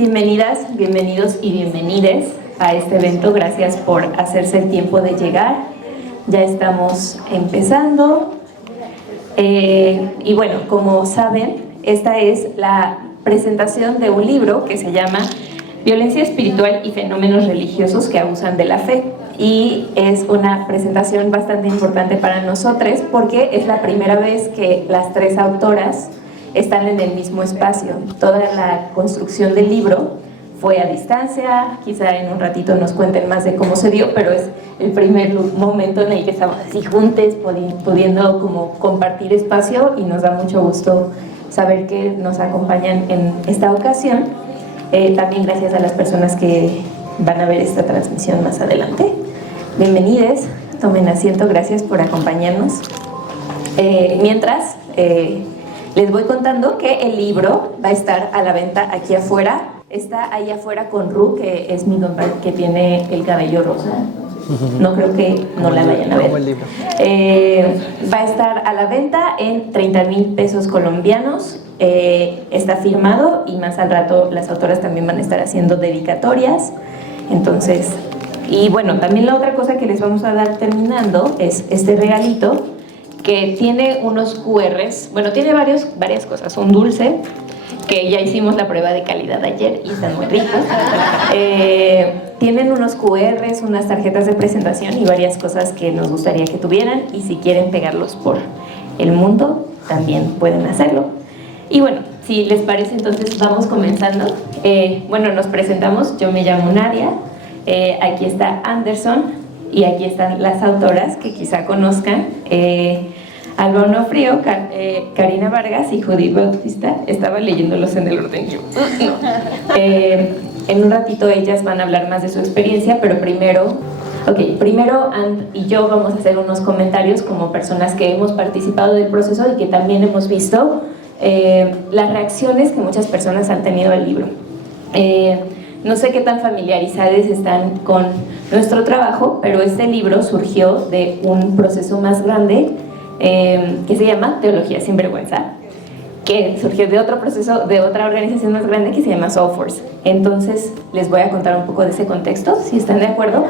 Bienvenidas, bienvenidos y bienvenides a este evento. Gracias por hacerse el tiempo de llegar. Ya estamos empezando. Y bueno, como saben, esta es la presentación de un libro que se llama Violencia espiritual y fenómenos religiosos que abusan de la fe. Y es una presentación bastante importante para nosotros porque es la primera vez que las tres autoras están en el mismo espacio. Toda la construcción del libro fue a distancia, quizá en un ratito nos cuenten más de cómo se dio, pero es el primer momento en el que estamos así juntos, pudiendo como compartir espacio, y nos da mucho gusto saber que nos acompañan en esta ocasión. También gracias a las personas que van a ver esta transmisión más adelante. Bienvenidos, tomen asiento, gracias por acompañarnos. Mientras, les voy contando que el libro va a estar a la venta aquí afuera. Está ahí afuera con Ru, que es mi compadre que tiene el cabello rosa. No creo que no la vayan a ver. Va a estar a la venta en 30,000 pesos colombianos. Está firmado y más al rato las autoras también van a estar haciendo dedicatorias. Entonces, y bueno, también la otra cosa que les vamos a dar terminando es este regalito que tiene unos QRs. Bueno, tiene varias cosas. Un dulce, que ya hicimos la prueba de calidad ayer y están muy ricos. Tienen unos QRs, unas tarjetas de presentación y varias cosas que nos gustaría que tuvieran, y si quieren pegarlos por el mundo, también pueden hacerlo. Y bueno, si les parece, entonces vamos comenzando. Bueno, nos presentamos. Yo me llamo Nadia, aquí está Anderson, y aquí están las autoras que quizá conozcan. Alba Onofrio, Karina Vargas y Judith Bautista. Estaba leyéndolos en el orden yo. No. En un ratito ellas van a hablar más de su experiencia, pero primero And y yo vamos a hacer unos comentarios como personas que hemos participado del proceso y que también hemos visto las reacciones que muchas personas han tenido al libro. No sé qué tan familiarizadas están con nuestro trabajo, pero este libro surgió de un proceso más grande que se llama Teología sin Vergüenza, que surgió de otro proceso, de otra organización más grande que se llama Soulforce. Entonces les voy a contar un poco de ese contexto, si están de acuerdo.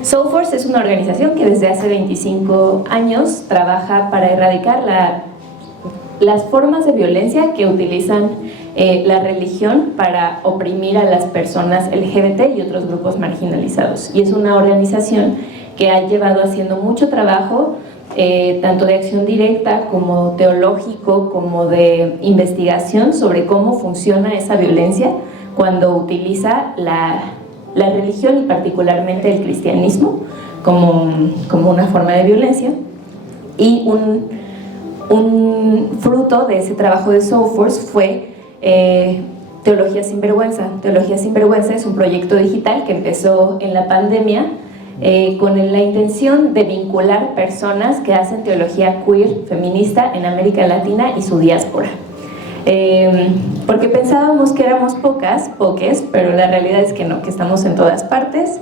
Soulforce es una organización que desde hace 25 años trabaja para erradicar las formas de violencia que utilizan la religión para oprimir a las personas LGBT y otros grupos marginalizados. Y es una organización que ha llevado haciendo mucho trabajo, tanto de acción directa como teológico, como de investigación sobre cómo funciona esa violencia cuando utiliza la religión y particularmente el cristianismo como una forma de violencia. Y un fruto de ese trabajo de Soulforce fue Teología sin Vergüenza. Teología sin Vergüenza es un proyecto digital que empezó en la pandemia con la intención de vincular personas que hacen teología queer, feminista en América Latina y su diáspora. Porque pensábamos que éramos poques, pero la realidad es que no, que estamos en todas partes,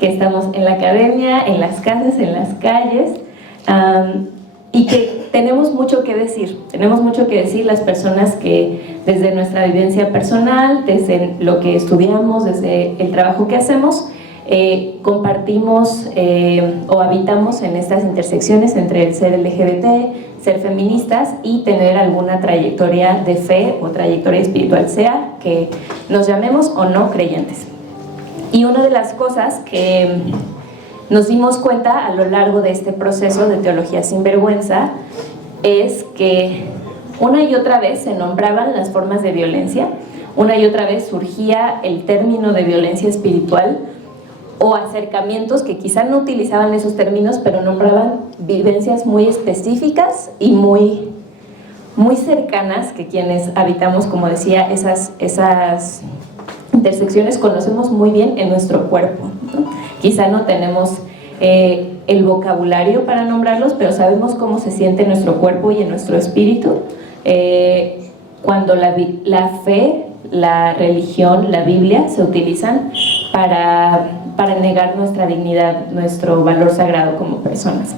que estamos en la academia, en las casas, en las calles, y que tenemos mucho que decir las personas que desde nuestra vivencia personal, desde lo que estudiamos, desde el trabajo que hacemos, compartimos o habitamos en estas intersecciones entre el ser LGBT, ser feministas y tener alguna trayectoria de fe o trayectoria espiritual, sea que nos llamemos o no creyentes. Y una de las cosas que nos dimos cuenta a lo largo de este proceso de Teología sin Vergüenza es que una y otra vez se nombraban las formas de violencia, una y otra vez surgía el término de violencia espiritual o acercamientos que quizá no utilizaban esos términos, pero nombraban vivencias muy específicas y muy cercanas que quienes habitamos, como decía, esas intersecciones conocemos muy bien en nuestro cuerpo, ¿no? Quizá no tenemos el vocabulario para nombrarlos, pero sabemos cómo se siente en nuestro cuerpo y en nuestro espíritu cuando la fe, la religión, la Biblia se utilizan para negar nuestra dignidad, nuestro valor sagrado como personas.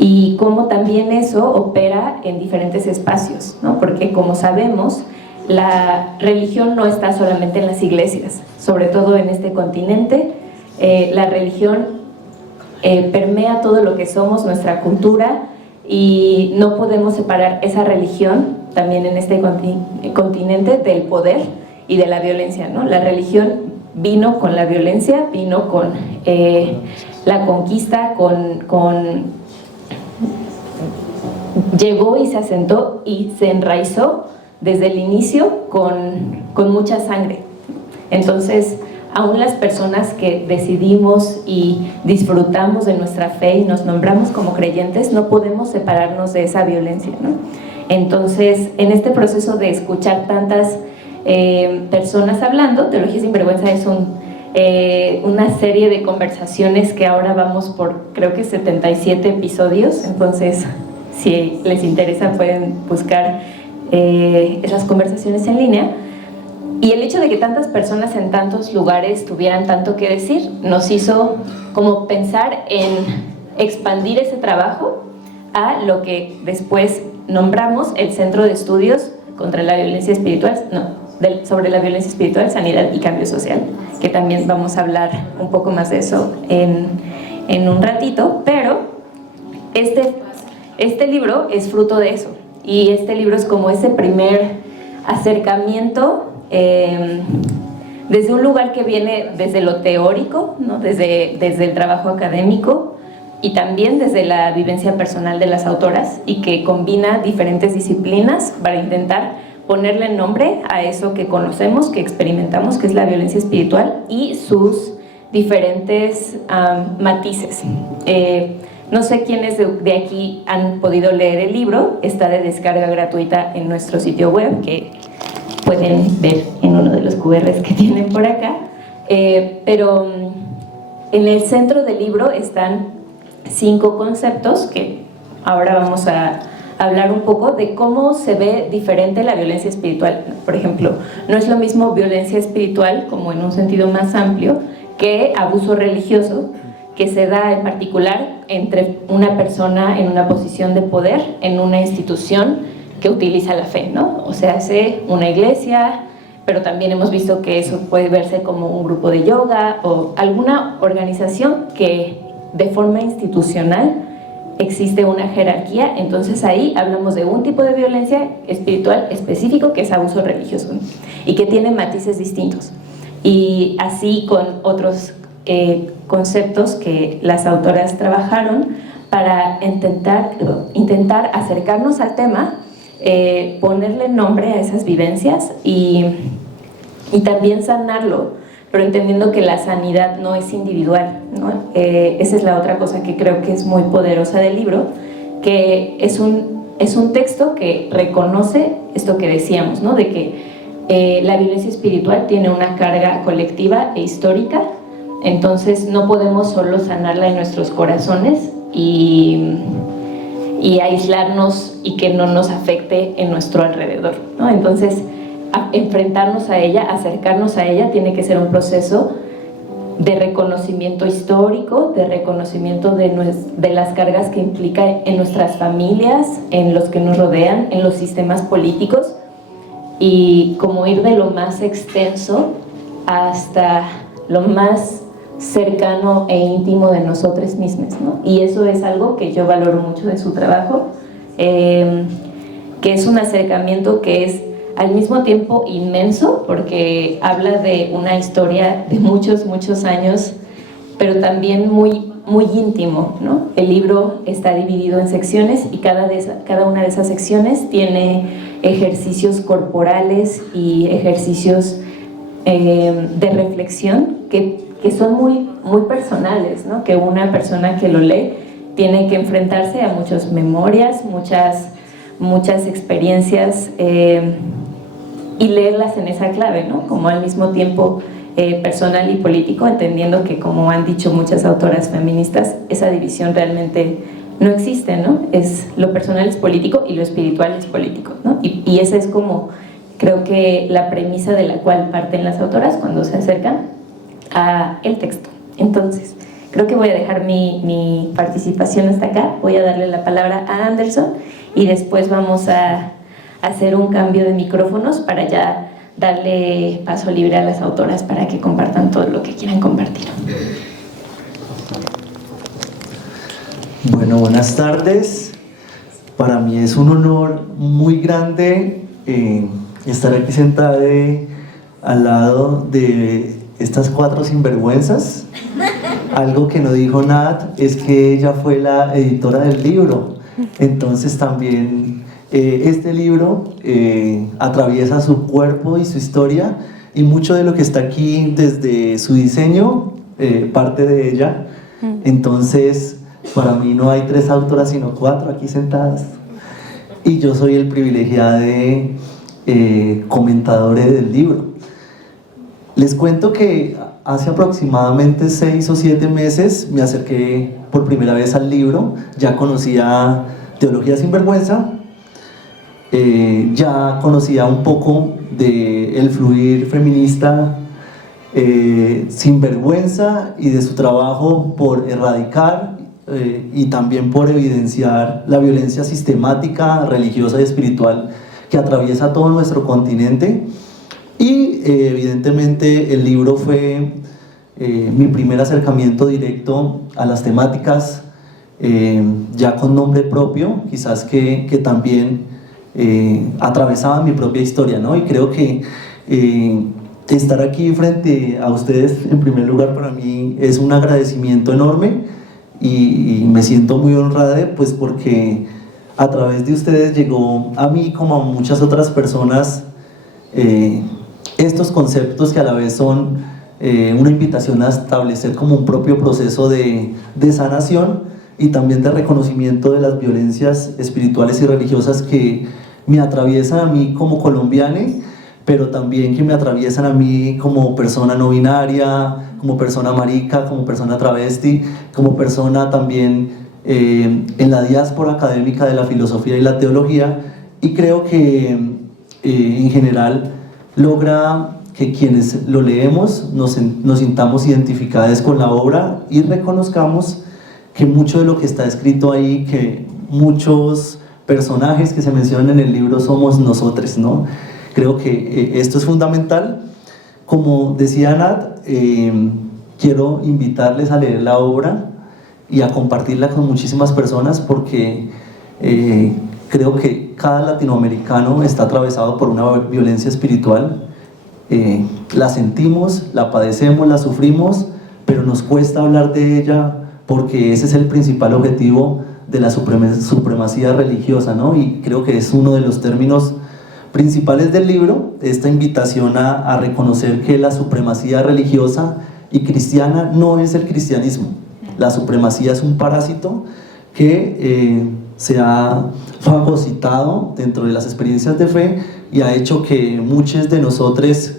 Y cómo también eso opera en diferentes espacios, ¿no? Porque como sabemos, la religión no está solamente en las iglesias, sobre todo en este continente. La religión permea todo lo que somos, nuestra cultura, y no podemos separar esa religión también en este continente del poder y de la violencia, ¿no? La religión vino con la violencia, vino con la conquista, llegó y se asentó y se enraizó desde el inicio con mucha sangre. Entonces, aún las personas que decidimos y disfrutamos de nuestra fe y nos nombramos como creyentes, no podemos separarnos de esa violencia, ¿no? Entonces, en este proceso de escuchar tantas personas hablando, Teología sin Vergüenza es una serie de conversaciones que ahora vamos por, creo que 77 episodios. Entonces, si les interesa pueden buscar esas conversaciones en línea. Y el hecho de que tantas personas en tantos lugares tuvieran tanto que decir nos hizo como pensar en expandir ese trabajo a lo que después nombramos el Centro de Estudios contra la Violencia Espiritual, sobre la violencia espiritual, sanidad y cambio social, que también vamos a hablar un poco más de eso en un ratito. Pero este libro es fruto de eso, y este libro es como ese primer acercamiento desde un lugar que viene desde lo teórico, ¿no? desde el trabajo académico, y también desde la vivencia personal de las autoras, y que combina diferentes disciplinas para intentar ponerle nombre a eso que conocemos, que experimentamos, que es la violencia espiritual, y sus diferentes matices. No sé quiénes de aquí han podido leer el libro. Está de descarga gratuita en nuestro sitio web, que pueden ver en uno de los QRs que tienen por acá. Pero en el centro del libro están 5 conceptos que ahora vamos a hablar un poco de cómo se ve diferente la violencia espiritual. Por ejemplo, no es lo mismo violencia espiritual, como en un sentido más amplio, que abuso religioso, que se da en particular entre una persona en una posición de poder en una institución que utiliza la fe, ¿no? O sea, hace una iglesia, pero también hemos visto que eso puede verse como un grupo de yoga o alguna organización que de forma institucional existe una jerarquía. Entonces ahí hablamos de un tipo de violencia espiritual específico, que es abuso religioso, ¿no? Y que tiene matices distintos, y así con otros conceptos que las autoras trabajaron para intentar acercarnos al tema, ponerle nombre a esas vivencias y también sanarlo, pero entendiendo que la sanidad no es individual, ¿no? Esa es la otra cosa que creo que es muy poderosa del libro, que es un texto que reconoce esto que decíamos, ¿no? De que la violencia espiritual tiene una carga colectiva e histórica. Entonces no podemos solo sanarla en nuestros corazones y aislarnos y que no nos afecte en nuestro alrededor, ¿no? Entonces, enfrentarnos a ella, acercarnos a ella, tiene que ser un proceso de reconocimiento histórico, de reconocimiento de las cargas que implica en nuestras familias, en los que nos rodean, en los sistemas políticos, y como ir de lo más extenso hasta lo más cercano e íntimo de nosotros mismos, ¿no? Y eso es algo que yo valoro mucho de su trabajo, que es un acercamiento que es al mismo tiempo inmenso, porque habla de una historia de muchos años, pero también muy íntimo, ¿no? El libro está dividido en secciones, y cada una de esas secciones tiene ejercicios corporales y ejercicios de reflexión que son muy personales, ¿no? Que una persona que lo lee tiene que enfrentarse a muchas memorias, muchas experiencias, y leerlas en esa clave, ¿no? Como al mismo tiempo personal y político, entendiendo que, como han dicho muchas autoras feministas, esa división realmente no existe, ¿no? Lo personal es político y lo espiritual es político, ¿no? Y esa es como, creo que la premisa de la cual parten las autoras cuando se acercan a el texto. Entonces, creo que voy a dejar mi participación hasta acá. Voy a darle la palabra a Anderson y después vamos a hacer un cambio de micrófonos para ya darle paso libre a las autoras para que compartan todo lo que quieran compartir. Bueno, buenas tardes. Para mí es un honor muy grande estar aquí sentada al lado de estas 4 sinvergüenzas. Algo que no dijo Nat es que ella fue la editora del libro. Entonces también este libro atraviesa su cuerpo y su historia, y mucho de lo que está aquí desde su diseño parte de ella. Entonces para mí no hay 3 autoras sino 4 aquí sentadas, y yo soy el privilegiado de comentadores del libro. Les cuento que hace aproximadamente 6 o 7 meses me acerqué por primera vez al libro. Ya conocía Teología sin Vergüenza, ya conocía un poco del fluir feminista sin vergüenza y de su trabajo por erradicar y también por evidenciar la violencia sistemática, religiosa y espiritual que atraviesa todo nuestro continente. Y evidentemente el libro fue mi primer acercamiento directo a las temáticas, ya con nombre propio, quizás que también atravesaba mi propia historia, ¿no? Y creo que estar aquí frente a ustedes, en primer lugar, para mí es un agradecimiento enorme, y me siento muy honrada, pues porque a través de ustedes llegó a mí, como a muchas otras personas, estos conceptos que a la vez son una invitación a establecer como un propio proceso de sanación y también de reconocimiento de las violencias espirituales y religiosas que me atraviesan a mí como colombiana, pero también que me atraviesan a mí como persona no binaria, como persona marica, como persona travesti, como persona también en la diáspora académica de la filosofía y la teología. Y creo que en general logra que quienes lo leemos nos sintamos identificados con la obra y reconozcamos que mucho de lo que está escrito ahí, que muchos personajes que se mencionan en el libro somos nosotros, ¿no? Creo que esto es fundamental. Como decía Nat, quiero invitarles a leer la obra y a compartirla con muchísimas personas, porque creo que cada latinoamericano está atravesado por una violencia espiritual. La sentimos, la padecemos, la sufrimos, pero nos cuesta hablar de ella porque ese es el principal objetivo de la supremacía religiosa, ¿no? Y creo que es uno de los términos principales del libro, esta invitación a reconocer que la supremacía religiosa y cristiana no es el cristianismo. La supremacía es un parásito que se ha fagocitado dentro de las experiencias de fe y ha hecho que muchos de nosotros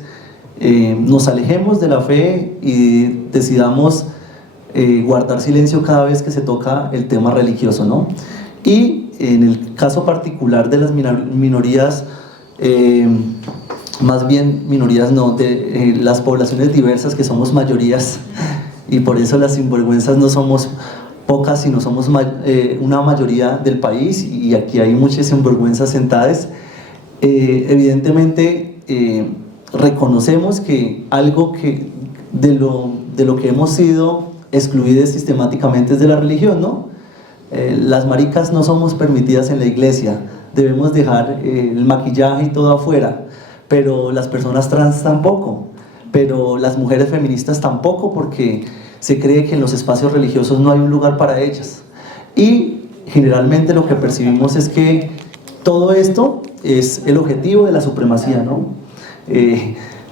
nos alejemos de la fe y decidamos guardar silencio cada vez que se toca el tema religioso, ¿no? Y en el caso particular de las minorías, más bien minorías no, de las poblaciones diversas, que somos mayorías, y por eso las sinvergüenzas no somos pocas, sino somos una mayoría del país, y aquí hay muchas sinvergüenzas sentadas. Evidentemente reconocemos que algo que de lo que hemos sido excluidas sistemáticamente es de la religión, ¿no? Las maricas no somos permitidas en la iglesia, debemos dejar el maquillaje y todo afuera, pero las personas trans tampoco, pero las mujeres feministas tampoco, porque se cree que en los espacios religiosos no hay un lugar para ellas. Y generalmente lo que percibimos es que todo esto es el objetivo de la supremacía, ¿no?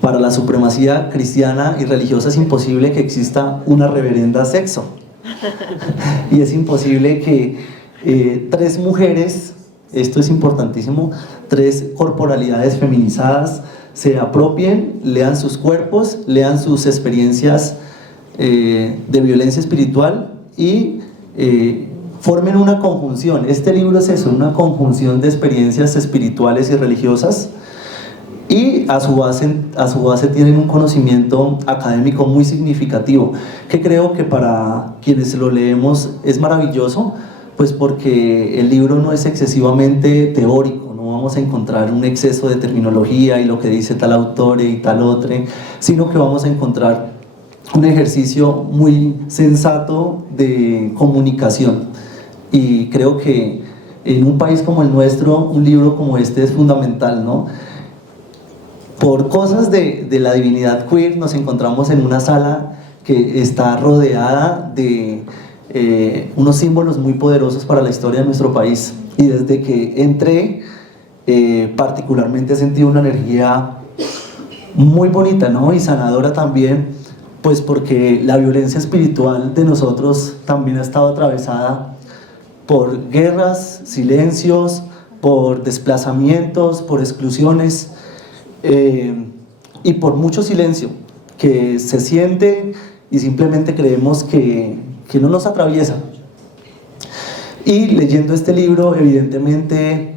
Para la supremacía cristiana y religiosa es imposible que exista una reverenda sexo. Y es imposible que 3 mujeres, esto es importantísimo, 3 corporalidades feminizadas se apropien, lean sus cuerpos, lean sus experiencias de violencia espiritual y formen una conjunción. Este libro es eso, una conjunción de experiencias espirituales y religiosas, y a su base tienen un conocimiento académico muy significativo, que creo que para quienes lo leemos es maravilloso, pues porque el libro no es excesivamente teórico, vamos a encontrar un exceso de terminología y lo que dice tal autor y tal otro, sino que vamos a encontrar un ejercicio muy sensato de comunicación. Y creo que en un país como el nuestro, un libro como este es fundamental, ¿no? Por cosas de la divinidad queer nos encontramos en una sala que está rodeada de unos símbolos muy poderosos para la historia de nuestro país, y desde que entré particularmente he sentido una energía muy bonita, ¿no? Y sanadora también, pues porque la violencia espiritual de nosotros también ha estado atravesada por guerras, silencios, por desplazamientos, por exclusiones y por mucho silencio que se siente y simplemente creemos que no nos atraviesa. Y leyendo este libro, evidentemente,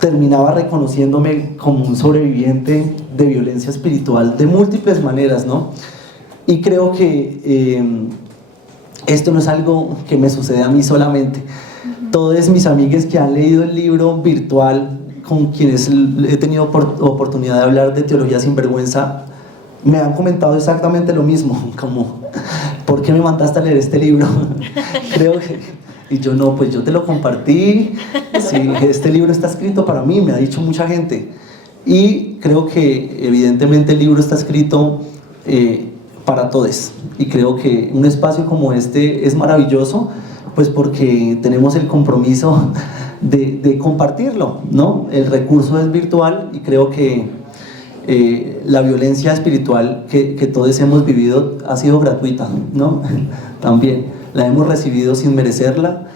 terminaba reconociéndome como un sobreviviente de violencia espiritual de múltiples maneras, ¿no? Y creo que esto no es algo que me sucede a mí solamente. Todos mis amigues que han leído el libro virtual, con quienes he tenido oportunidad de hablar de teología sin vergüenza, me han comentado exactamente lo mismo, como, ¿por qué me mandaste a leer este libro? Creo que, y yo no, pues yo te lo compartí, sí, este libro está escrito para mí, me ha dicho mucha gente, y creo que evidentemente el libro está escrito para todos, y creo que un espacio como este es maravilloso, pues porque tenemos el compromiso de compartirlo, ¿no? El recurso es virtual y creo que la violencia espiritual que todos hemos vivido ha sido gratuita, ¿no? También la hemos recibido sin merecerla,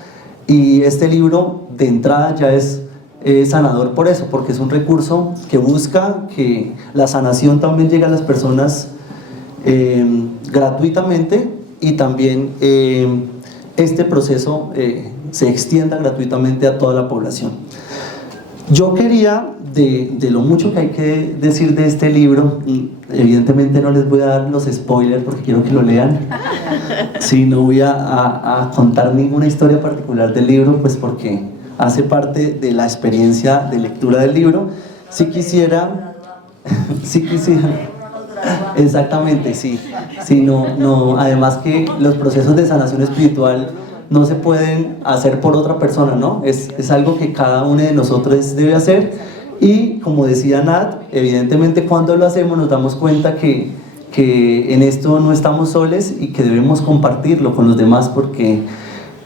y este libro de entrada ya es sanador por eso, porque es un recurso que busca que la sanación también llegue a las personas gratuitamente, y también este proceso se extienda gratuitamente a toda la población. Yo quería, de lo mucho que hay que decir de este libro, y evidentemente no les voy a dar los spoilers porque quiero que lo lean, sí, no voy a contar ninguna historia particular del libro, pues porque hace parte de la experiencia de lectura del libro. Sí quisiera, exactamente, sí, no, además que los procesos de sanación espiritual no se pueden hacer por otra persona, ¿no? Es algo que cada uno de nosotros debe hacer, y como decía Nat, evidentemente cuando lo hacemos nos damos cuenta que en esto no estamos solos y que debemos compartirlo con los demás, porque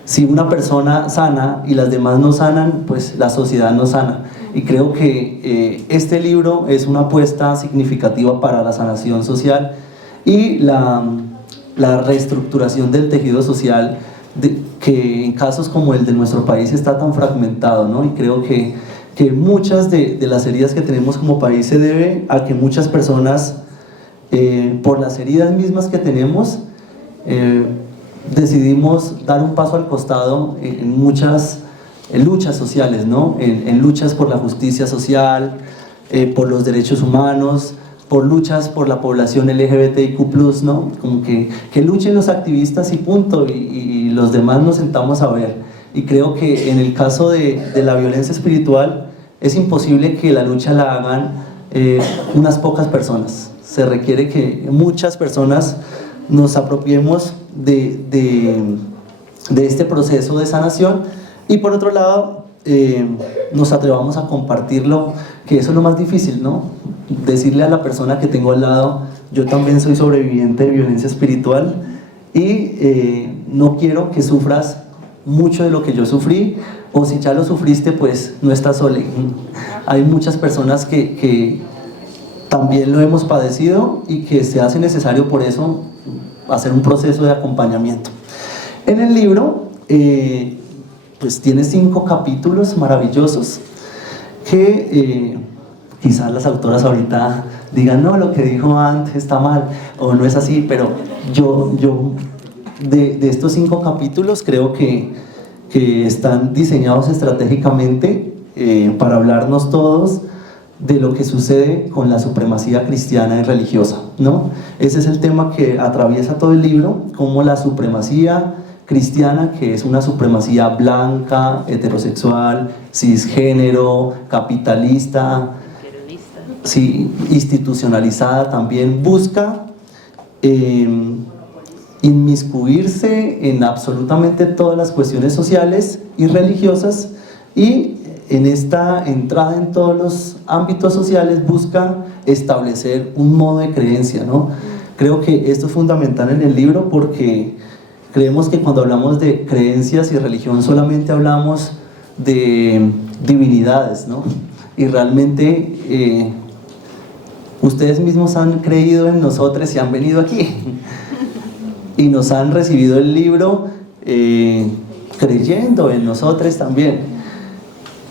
si una persona sana y las demás no sanan, pues la sociedad no sana. Y creo que este libro es una apuesta significativa para la sanación social y la reestructuración del tejido social, que en casos como el de nuestro país está tan fragmentado, ¿no? Y creo que muchas de las heridas que tenemos como país se debe a que muchas personas, por las heridas mismas que tenemos, decidimos dar un paso al costado en muchas luchas sociales, ¿no? En luchas por la justicia social, por los derechos humanos, por luchas por la población LGBTIQ+, ¿no? Como que luchen los activistas y punto, y los demás nos sentamos a ver. Y creo que en el caso de la violencia espiritual es imposible que la lucha la hagan unas pocas personas. Se requiere que muchas personas nos apropiemos de este proceso de sanación, y por otro lado nos atrevamos a compartirlo, que eso es lo más difícil, ¿no? Decirle a la persona que tengo al lado: yo también soy sobreviviente de violencia espiritual y no quiero que sufras mucho de lo que yo sufrí, o si ya lo sufriste, pues no estás solo. Hay muchas personas que también lo hemos padecido y que se hace necesario por eso hacer un proceso de acompañamiento. En el libro pues tiene 5 capítulos maravillosos que quizás las autoras ahorita digan: no, lo que dijo antes está mal o no es así, pero yo de estos 5 capítulos creo que están diseñados estratégicamente para hablarnos todos de lo que sucede con la supremacía cristiana y religiosa, ¿no? Ese es el tema que atraviesa todo el libro, cómo la supremacía cristiana, que es una supremacía blanca, heterosexual, cisgénero, capitalista, sí, institucionalizada también, busca inmiscuirse en absolutamente todas las cuestiones sociales y religiosas, y en esta entrada en todos los ámbitos sociales busca establecer un modo de creencia, ¿no? Creo que esto es fundamental en el libro porque creemos que cuando hablamos de creencias y religión solamente hablamos de divinidades, ¿no? Y realmente ustedes mismos han creído en nosotros y han venido aquí y nos han recibido el libro creyendo en nosotros también.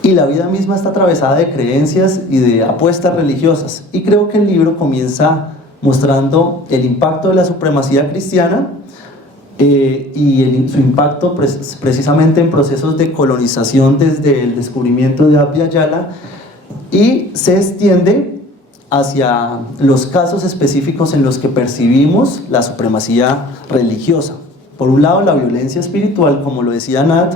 Y la vida misma está atravesada de creencias y de apuestas religiosas. Y creo que el libro comienza mostrando el impacto de la supremacía cristiana y su impacto precisamente en procesos de colonización desde el descubrimiento de Abya Yala, y se extiende hacia los casos específicos en los que percibimos la supremacía religiosa. Por un lado, la violencia espiritual, como lo decía Nat,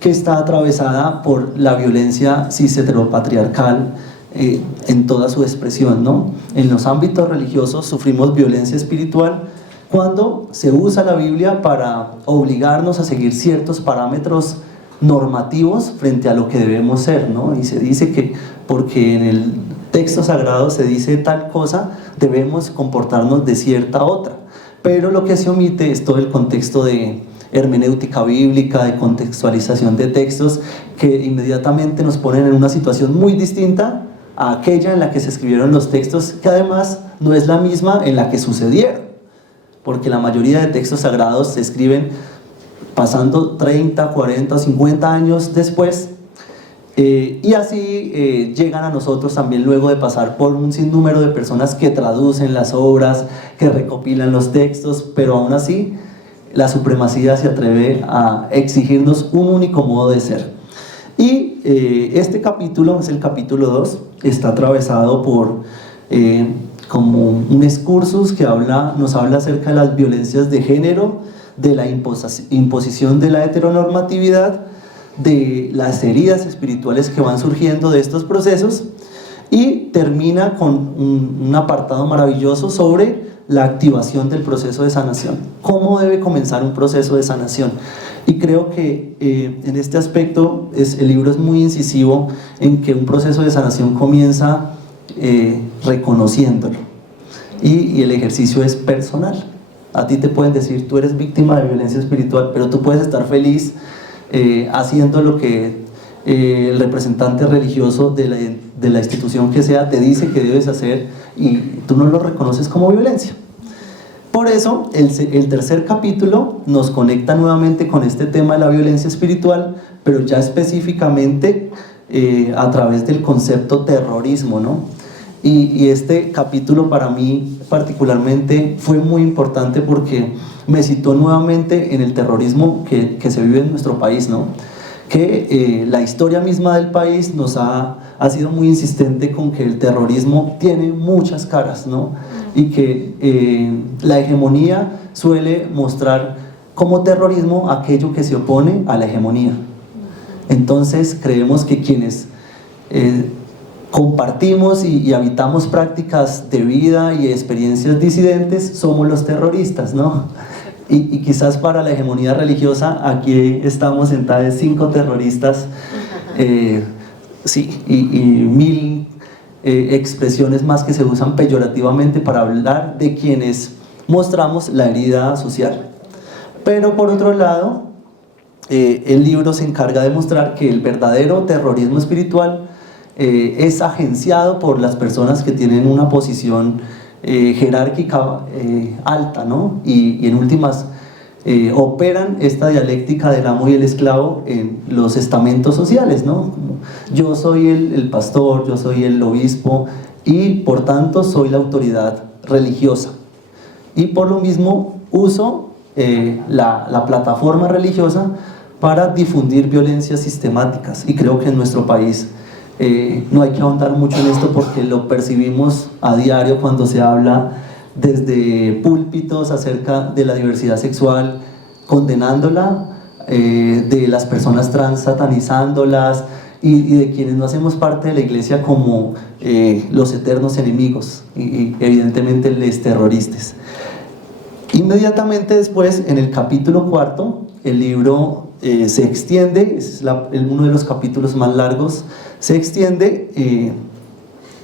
que está atravesada por la violencia cis-heteropatriarcal en toda su expresión, ¿no? En los ámbitos religiosos sufrimos violencia espiritual cuando se usa la Biblia para obligarnos a seguir ciertos parámetros normativos frente a lo que debemos ser, ¿no? Y se dice que porque en el texto sagrado se dice tal cosa, debemos comportarnos de cierta otra, pero lo que se omite es todo el contexto de hermenéutica bíblica, de contextualización de textos, que inmediatamente nos ponen en una situación muy distinta a aquella en la que se escribieron los textos, que además no es la misma en la que sucedieron, porque la mayoría de textos sagrados se escriben pasando 30, 40 o 50 años después, y así llegan a nosotros también luego de pasar por un sinnúmero de personas que traducen las obras, que recopilan los textos, pero aún así la supremacía se atreve a exigirnos un único modo de ser. Y este capítulo, es el capítulo 2, está atravesado por como un excursus que nos habla acerca de las violencias de género, de la imposición de la heteronormatividad, de las heridas espirituales que van surgiendo de estos procesos, y termina con un apartado maravilloso sobre la activación del proceso de sanación. ¿Cómo debe comenzar un proceso de sanación? Y creo que en este aspecto el libro es muy incisivo en que un proceso de sanación comienza reconociéndolo, y el ejercicio es personal. A ti te pueden decir, tú eres víctima de violencia espiritual, pero tú puedes estar feliz haciendo lo que el representante religioso de la institución que sea te dice que debes hacer, y tú no lo reconoces como violencia. Por eso el tercer capítulo nos conecta nuevamente con este tema de la violencia espiritual, pero ya específicamente a través del concepto terrorismo, ¿no? Y este capítulo para mí particularmente fue muy importante porque me citó nuevamente en el terrorismo que se vive en nuestro país, ¿no? Que la historia misma del país nos ha sido muy insistente con que el terrorismo tiene muchas caras, ¿no? Y que la hegemonía suele mostrar como terrorismo aquello que se opone a la hegemonía. Entonces creemos que quienes compartimos y habitamos prácticas de vida y experiencias disidentes somos los terroristas, ¿no? Y quizás para la hegemonía religiosa aquí estamos sentados 5 terroristas, sí, y 1000 expresiones más que se usan peyorativamente para hablar de quienes mostramos la herida social. Pero por otro lado, el libro se encarga de mostrar que el verdadero terrorismo espiritual es agenciado por las personas que tienen una posición jerárquica alta, ¿no? Y en últimas operan esta dialéctica del amo y el esclavo en los estamentos sociales, ¿no? Yo soy el pastor, yo soy el obispo, y por tanto soy la autoridad religiosa, y por lo mismo uso la plataforma religiosa para difundir violencias sistemáticas. Y creo que en nuestro país no hay que ahondar mucho en esto porque lo percibimos a diario cuando se habla desde púlpitos acerca de la diversidad sexual, condenándola, de las personas trans satanizándolas, y de quienes no hacemos parte de la iglesia como los eternos enemigos y evidentemente los terroristas. Inmediatamente después, en el capítulo 4, el libro se extiende, es uno de los capítulos más largos, se extiende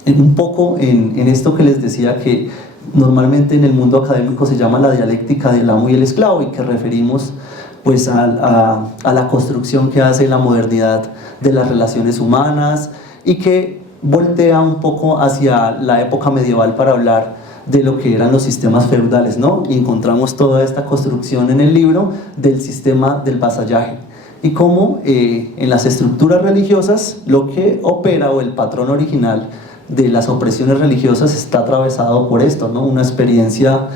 un poco en esto que les decía, que normalmente en el mundo académico se llama la dialéctica del amo y el esclavo, y que referimos pues a la construcción que hace la modernidad de las relaciones humanas, y que voltea un poco hacia la época medieval para hablar de lo que eran los sistemas feudales, ¿no? Y encontramos toda esta construcción en el libro del sistema del vasallaje, y cómo en las estructuras religiosas lo que opera, o el patrón original de las opresiones religiosas, está atravesado por esto, ¿no? Una experiencia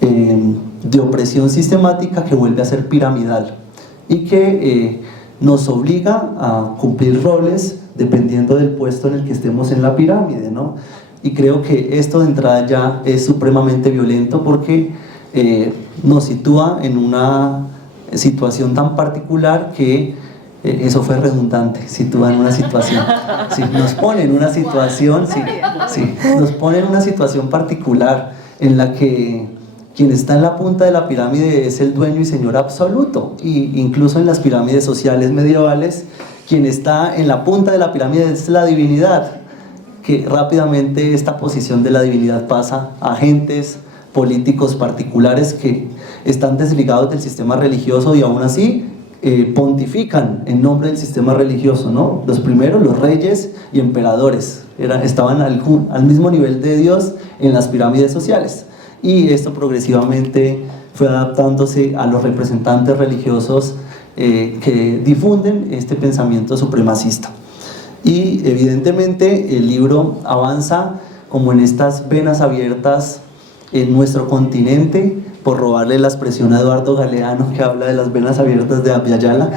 de opresión sistemática que vuelve a ser piramidal, y que nos obliga a cumplir roles dependiendo del puesto en el que estemos en la pirámide, ¿no? Y creo que esto de entrada ya es supremamente violento, porque nos sitúa en una situación tan particular que eso fue redundante, sitúa en una situación, sí, nos pone en una situación, sí, nos pone en una situación particular en la que quien está en la punta de la pirámide es el dueño y señor absoluto, y incluso en las pirámides sociales medievales, quien está en la punta de la pirámide es la divinidad, que rápidamente esta posición de la divinidad pasa a agentes políticos particulares que están desligados del sistema religioso, y aún así pontifican en nombre del sistema religioso, ¿no? Los primeros, los reyes y emperadores, estaban al mismo nivel de Dios en las pirámides sociales, y esto progresivamente fue adaptándose a los representantes religiosos que difunden este pensamiento supremacista. Y evidentemente el libro avanza como en estas venas abiertas en nuestro continente, por robarle la expresión a Eduardo Galeano, que habla de las venas abiertas de Abya Yala.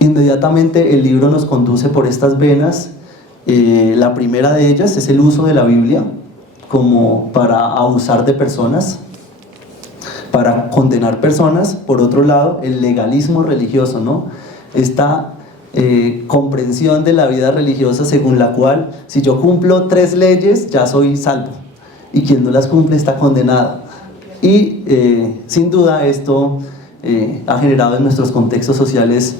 Inmediatamente el libro nos conduce por estas venas. La primera de ellas es el uso de la Biblia como para abusar de personas, para condenar personas. Por otro lado, el legalismo religioso, ¿no? Esta comprensión de la vida religiosa según la cual, si yo cumplo 3 leyes, ya soy salvo, y quien no las cumple está condenado. Y sin duda esto ha generado en nuestros contextos sociales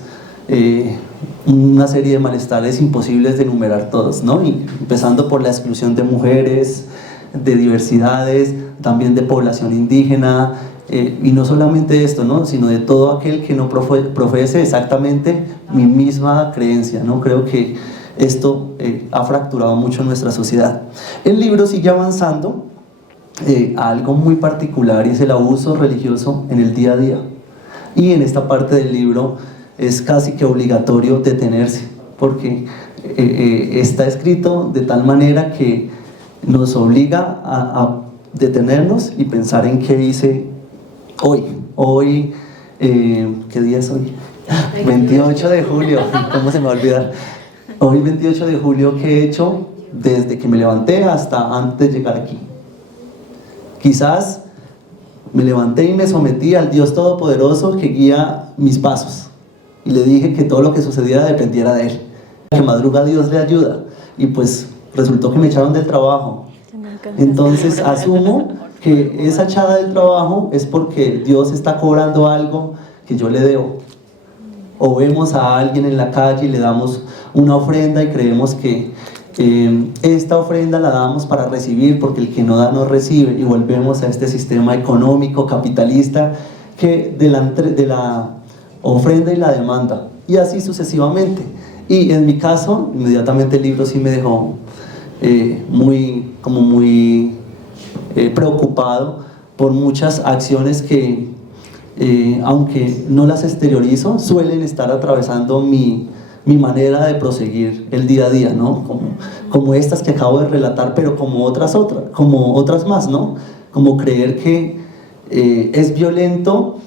una serie de malestares imposibles de enumerar todos, ¿no? Y empezando por la exclusión de mujeres, de diversidades, también de población indígena, y no solamente esto, ¿no? Sino de todo aquel que no profese exactamente mi misma creencia, ¿no? Creo que esto ha fracturado mucho nuestra sociedad. El libro sigue avanzando a algo muy particular, y es el abuso religioso en el día a día. Y en esta parte del libro es casi que obligatorio detenerse, porque está escrito de tal manera que nos obliga a detenernos y pensar en qué hice hoy. ¿Qué día es hoy? 28 de julio, ¿cómo se me va a olvidar? Hoy 28 de julio, ¿qué he hecho desde que me levanté hasta antes de llegar aquí? Quizás me levanté y me sometí al Dios Todopoderoso que guía mis pasos, y le dije que todo lo que sucediera dependiera de Él, que madruga Dios le ayuda, y pues resultó que me echaron del trabajo. Entonces asumo que esa echada del trabajo es porque Dios está cobrando algo que yo le debo. O vemos a alguien en la calle y le damos una ofrenda y creemos que esta ofrenda la damos para recibir, porque el que no da no recibe, y volvemos a este sistema económico capitalista que de la ofrenda y la demanda, y así sucesivamente. Y en mi caso, inmediatamente el libro sí me dejó muy preocupado por muchas acciones que, aunque no las exteriorizo, suelen estar atravesando mi manera de proseguir el día a día, ¿no? Como estas que acabo de relatar, pero como otras más, ¿no? Como creer que es violento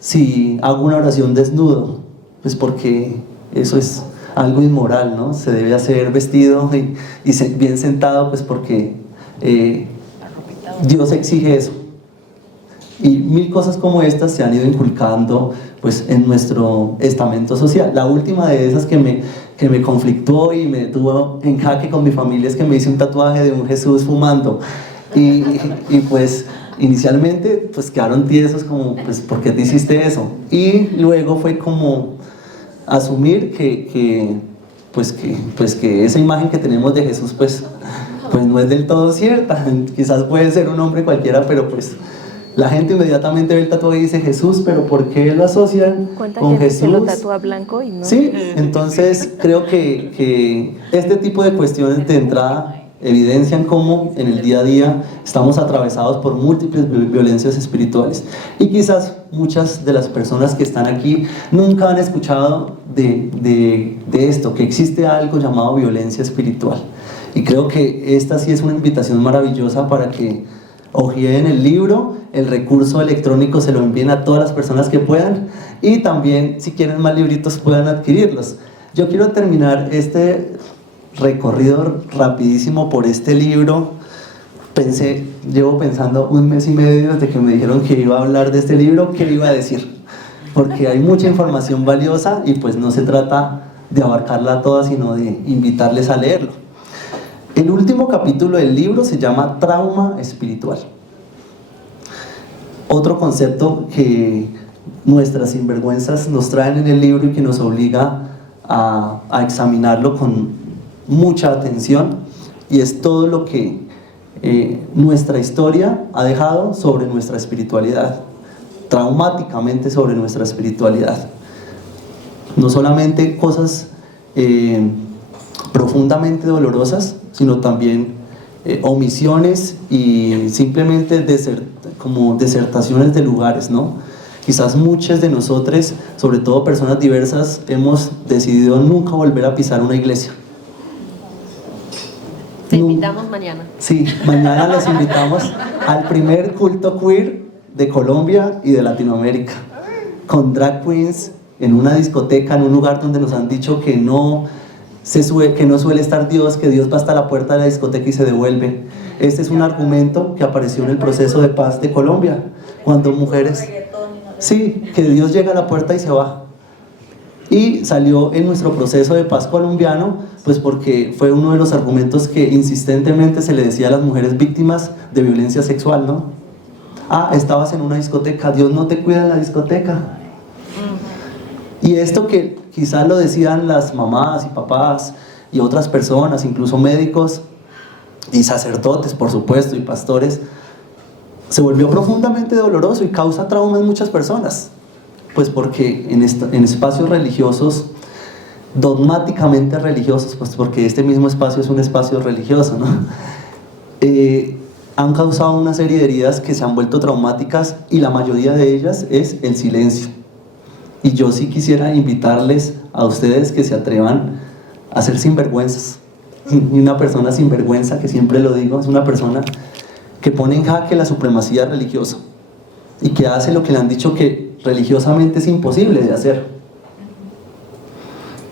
si hago una oración desnudo, pues porque eso es algo inmoral, ¿no? Se debe hacer vestido y bien sentado, pues porque Dios exige eso. Y mil cosas como estas se han ido inculcando pues, en nuestro estamento social. La última de esas que me conflictó y me tuvo en jaque con mi familia es que me hice un tatuaje de un Jesús fumando. Y pues inicialmente pues quedaron tiesos como, pues, ¿por qué te hiciste eso? Y luego fue como asumir que esa imagen que tenemos de Jesús pues no es del todo cierta. Quizás puede ser un hombre cualquiera, pero pues la gente inmediatamente ve el tatuaje y dice Jesús, pero ¿por qué lo asocian con Jesús? Se lo tatúa blanco y no. Sí, entonces creo que este tipo de cuestiones de entrada evidencian cómo en el día a día estamos atravesados por múltiples violencias espirituales. Y quizás muchas de las personas que están aquí nunca han escuchado de esto, que existe algo llamado violencia espiritual. Y creo que esta sí es una invitación maravillosa para que ojeen el libro, el recurso electrónico se lo envíen a todas las personas que puedan, y también si quieren más libritos puedan adquirirlos. Yo quiero terminar este recorrido rapidísimo por este libro. Llevo pensando un mes y medio desde que me dijeron que iba a hablar de este libro, qué iba a decir, porque hay mucha información valiosa y pues no se trata de abarcarla toda, sino de invitarles a leerlo. El último capítulo del libro se llama Trauma Espiritual. Otro concepto que nuestras sinvergüenzas nos traen en el libro y que nos obliga a examinarlo con mucha atención, y es todo lo que nuestra historia ha dejado sobre nuestra espiritualidad, traumáticamente sobre nuestra espiritualidad. No solamente cosas profundamente dolorosas, sino también omisiones y simplemente como desertaciones de lugares, ¿no? Quizás muchas de nosotros, sobre todo personas diversas, hemos decidido nunca volver a pisar una iglesia. Te invitamos mañana. Sí, mañana les invitamos al primer culto queer de Colombia y de Latinoamérica, con drag queens en una discoteca, en un lugar donde nos han dicho que no suele estar Dios, que Dios va hasta la puerta de la discoteca y se devuelve. Este es un argumento que apareció en el proceso de paz de Colombia, cuando mujeres... Sí, que Dios llega a la puerta y se va. Y salió en nuestro proceso de paz colombiano, pues porque fue uno de los argumentos que insistentemente se le decía a las mujeres víctimas de violencia sexual, ¿no? Ah, estabas en una discoteca, Dios no te cuida en la discoteca. Y esto que quizás lo decían las mamás y papás y otras personas, incluso médicos y sacerdotes, por supuesto, y pastores, se volvió profundamente doloroso y causa trauma en muchas personas, pues porque en espacios religiosos, dogmáticamente religiosos, pues porque este mismo espacio es un espacio religioso, ¿no? Han causado una serie de heridas que se han vuelto traumáticas, y la mayoría de ellas es el silencio. Y yo sí quisiera invitarles a ustedes que se atrevan a ser sinvergüenzas. Y una persona sinvergüenza, que siempre lo digo, es una persona que pone en jaque la supremacía religiosa y que hace lo que le han dicho que religiosamente es imposible de hacer: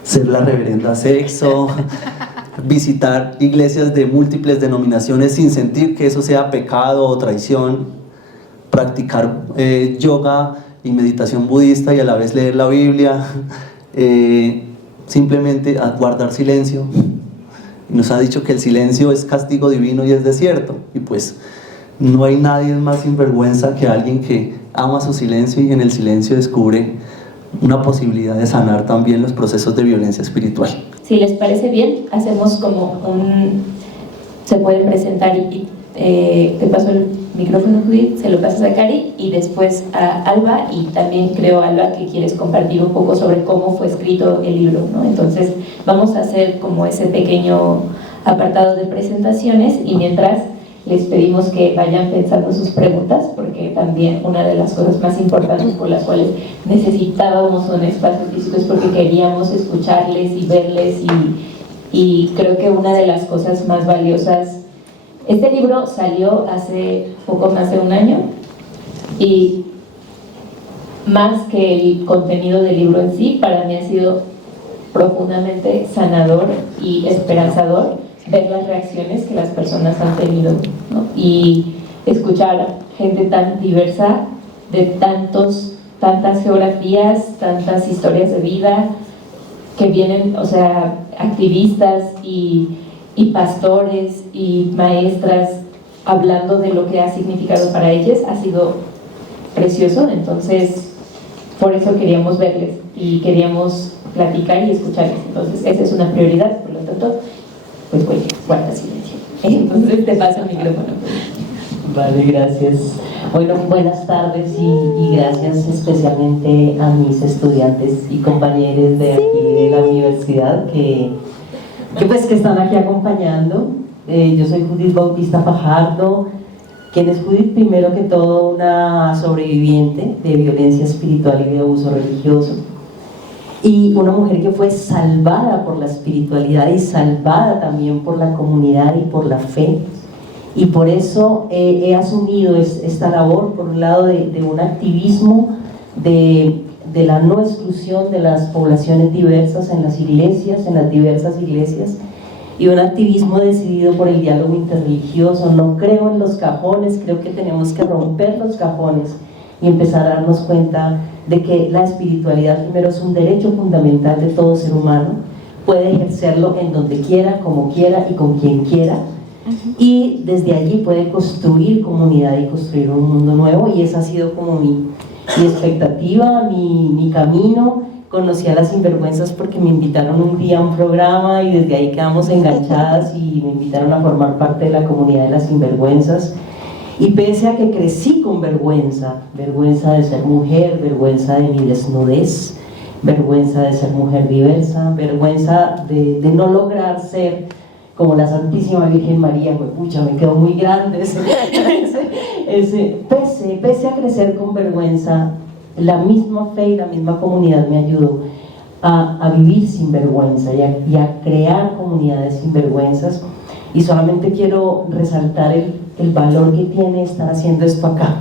ser la reverenda sexo, visitar iglesias de múltiples denominaciones sin sentir que eso sea pecado o traición, practicar yoga y meditación budista y a la vez leer la Biblia, simplemente a guardar silencio. Nos ha dicho que el silencio es castigo divino y es desierto, y pues no hay nadie más sinvergüenza que alguien que ama su silencio y en el silencio descubre una posibilidad de sanar también los procesos de violencia espiritual. Si les parece bien, hacemos como se pueden presentar y te paso el micrófono, Judith, se lo pasas a Cari y después a Alba, y también creo, Alba, que quieres compartir un poco sobre cómo fue escrito el libro, ¿no? Entonces vamos a hacer como ese pequeño apartado de presentaciones, y mientras les pedimos que vayan pensando sus preguntas, porque también una de las cosas más importantes por las cuales necesitábamos un espacio físico es porque queríamos escucharles y verles, y creo que una de las cosas más valiosas... Este libro salió hace poco más de un año, y más que el contenido del libro en sí, para mí ha sido profundamente sanador y esperanzador ver las reacciones que las personas han tenido, ¿no? Y escuchar gente tan diversa de tantas geografías, tantas historias de vida que vienen, o sea, activistas y pastores y maestras hablando de lo que ha significado para ellas, ha sido precioso. Entonces por eso queríamos verles y queríamos platicar y escucharles. Entonces esa es una prioridad, por lo tanto pues voy, guarda silencio. Entonces te paso el micrófono. Vale, gracias. Bueno, buenas tardes y gracias especialmente a mis estudiantes y compañeros de aquí de la universidad que están aquí acompañando. Yo soy Judith Bautista Fajardo. ¿Quién es Judith? Primero que todo, una sobreviviente de violencia espiritual y de abuso religioso, y una mujer que fue salvada por la espiritualidad y salvada también por la comunidad y por la fe. Y por eso he asumido esta labor, por un lado, de un activismo de la no exclusión de las poblaciones diversas en las iglesias, en las diversas iglesias, y un activismo decidido por el diálogo interreligioso. No creo en los cajones, creo que tenemos que romper los cajones y empezar a darnos cuenta de que la espiritualidad primero es un derecho fundamental de todo ser humano, puede ejercerlo en donde quiera, como quiera y con quien quiera, y desde allí puede construir comunidad y construir un mundo nuevo. Y esa ha sido como mi expectativa, mi camino. Conocí a las Sinvergüenzas porque me invitaron un día a un programa y desde ahí quedamos enganchadas y me invitaron a formar parte de la comunidad de las Sinvergüenzas. Y pese a que crecí con vergüenza de ser mujer, vergüenza de mi desnudez, vergüenza de ser mujer diversa, vergüenza de no lograr ser como la Santísima Virgen María, pues pucha, me quedó muy grande pese a crecer con vergüenza, la misma fe y la misma comunidad me ayudó a vivir sin vergüenza y a crear comunidades sin vergüenzas. Y solamente quiero resaltar el valor que tiene estar haciendo esto acá.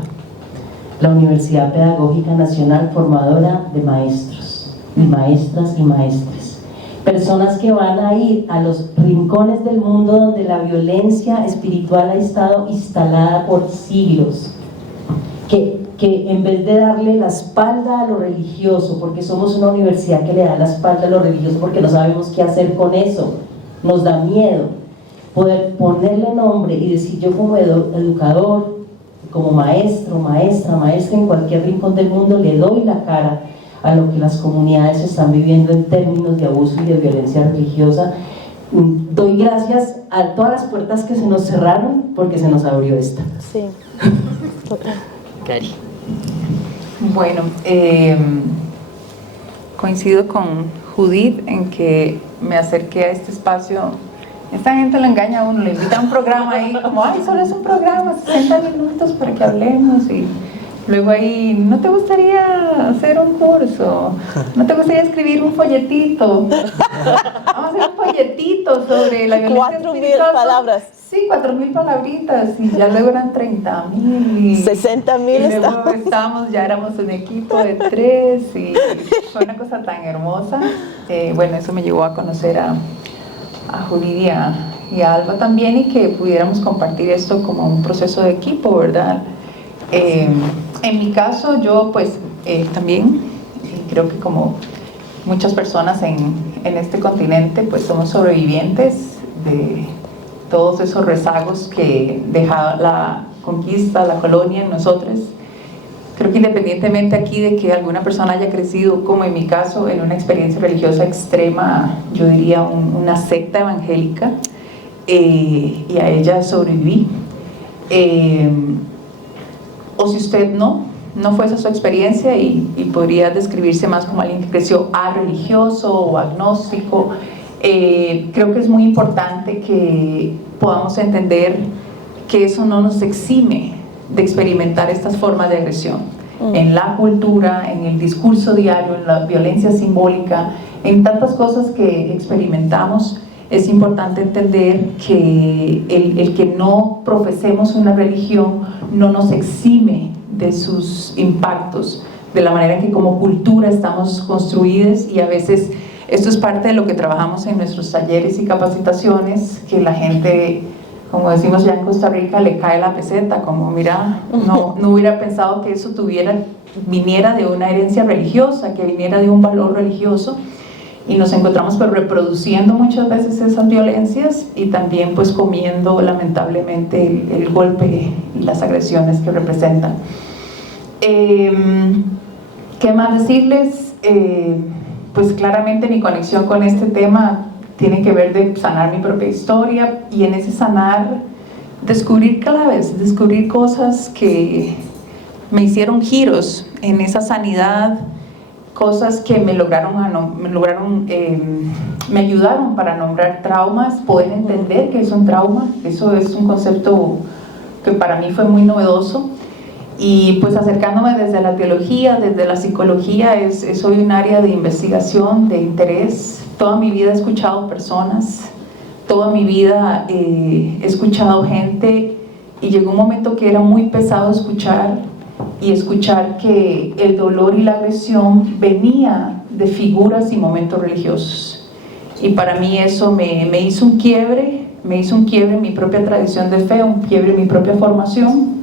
La Universidad Pedagógica Nacional, formadora de maestros y maestras y maestres, personas que van a ir a los rincones del mundo donde la violencia espiritual ha estado instalada por siglos, que en vez de darle la espalda a lo religioso, porque somos una universidad que le da la espalda a lo religioso porque no sabemos qué hacer con eso, nos da miedo, poder ponerle nombre y decir: yo como educador, como maestro, maestra en cualquier rincón del mundo, le doy la cara a lo que las comunidades están viviendo en términos de abuso y de violencia religiosa. Doy gracias a todas las puertas que se nos cerraron porque se nos abrió esta. Sí, total. Cari. Bueno, coincido con Judith en que me acerqué a este espacio. Esta gente lo engaña a uno, le invita a un programa ahí como: ay, solo es un programa, 60 minutos para que hablemos, y luego ahí: ¿no te gustaría hacer un curso? ¿No te gustaría escribir un folletito? Vamos a hacer un folletito sobre la violencia 4.000 palabras. Sí, 4.000 palabritas, y ya luego eran 30.000. 60.000 y luego ya éramos un equipo de 3, y fue una cosa tan hermosa. Bueno, eso me llevó a conocer a Judith y a Alba también, y que pudiéramos compartir esto como un proceso de equipo, ¿verdad? En mi caso, yo pues también creo que como muchas personas en este continente, pues somos sobrevivientes de todos esos rezagos que deja la conquista, la colonia en nosotros. Creo que independientemente aquí de que alguna persona haya crecido, como en mi caso, en una experiencia religiosa extrema, yo diría una secta evangélica, y a ella sobreviví. O si usted no fue esa su experiencia y podría describirse más como alguien que creció religioso o agnóstico, creo que es muy importante que podamos entender que eso no nos exime de experimentar estas formas de agresión en la cultura, en el discurso diario, en la violencia simbólica, en tantas cosas que experimentamos. Es importante entender que el que no profesemos una religión no nos exime de sus impactos, de la manera en que como cultura estamos construidas. Y a veces esto es parte de lo que trabajamos en nuestros talleres y capacitaciones, que la gente como decimos ya en Costa Rica, le cae la peseta, como mira, no hubiera pensado que eso viniera de una herencia religiosa, que viniera de un valor religioso, y nos encontramos pues reproduciendo muchas veces esas violencias y también pues comiendo lamentablemente el golpe y las agresiones que representan. ¿Qué más decirles? Pues claramente mi conexión con este tema tiene que ver de sanar mi propia historia, y en ese sanar descubrir claves, descubrir cosas que me hicieron giros en esa sanidad, cosas que me ayudaron para nombrar traumas, poder entender que es un trauma. Eso es un concepto que para mí fue muy novedoso. Y pues acercándome desde la teología, desde la psicología, soy un área de investigación, de interés. Toda mi vida he escuchado personas, toda mi vida he escuchado gente, y llegó un momento que era muy pesado escuchar que el dolor y la agresión venía de figuras y momentos religiosos. Y para mí eso me hizo un quiebre en mi propia tradición de fe, un quiebre en mi propia formación.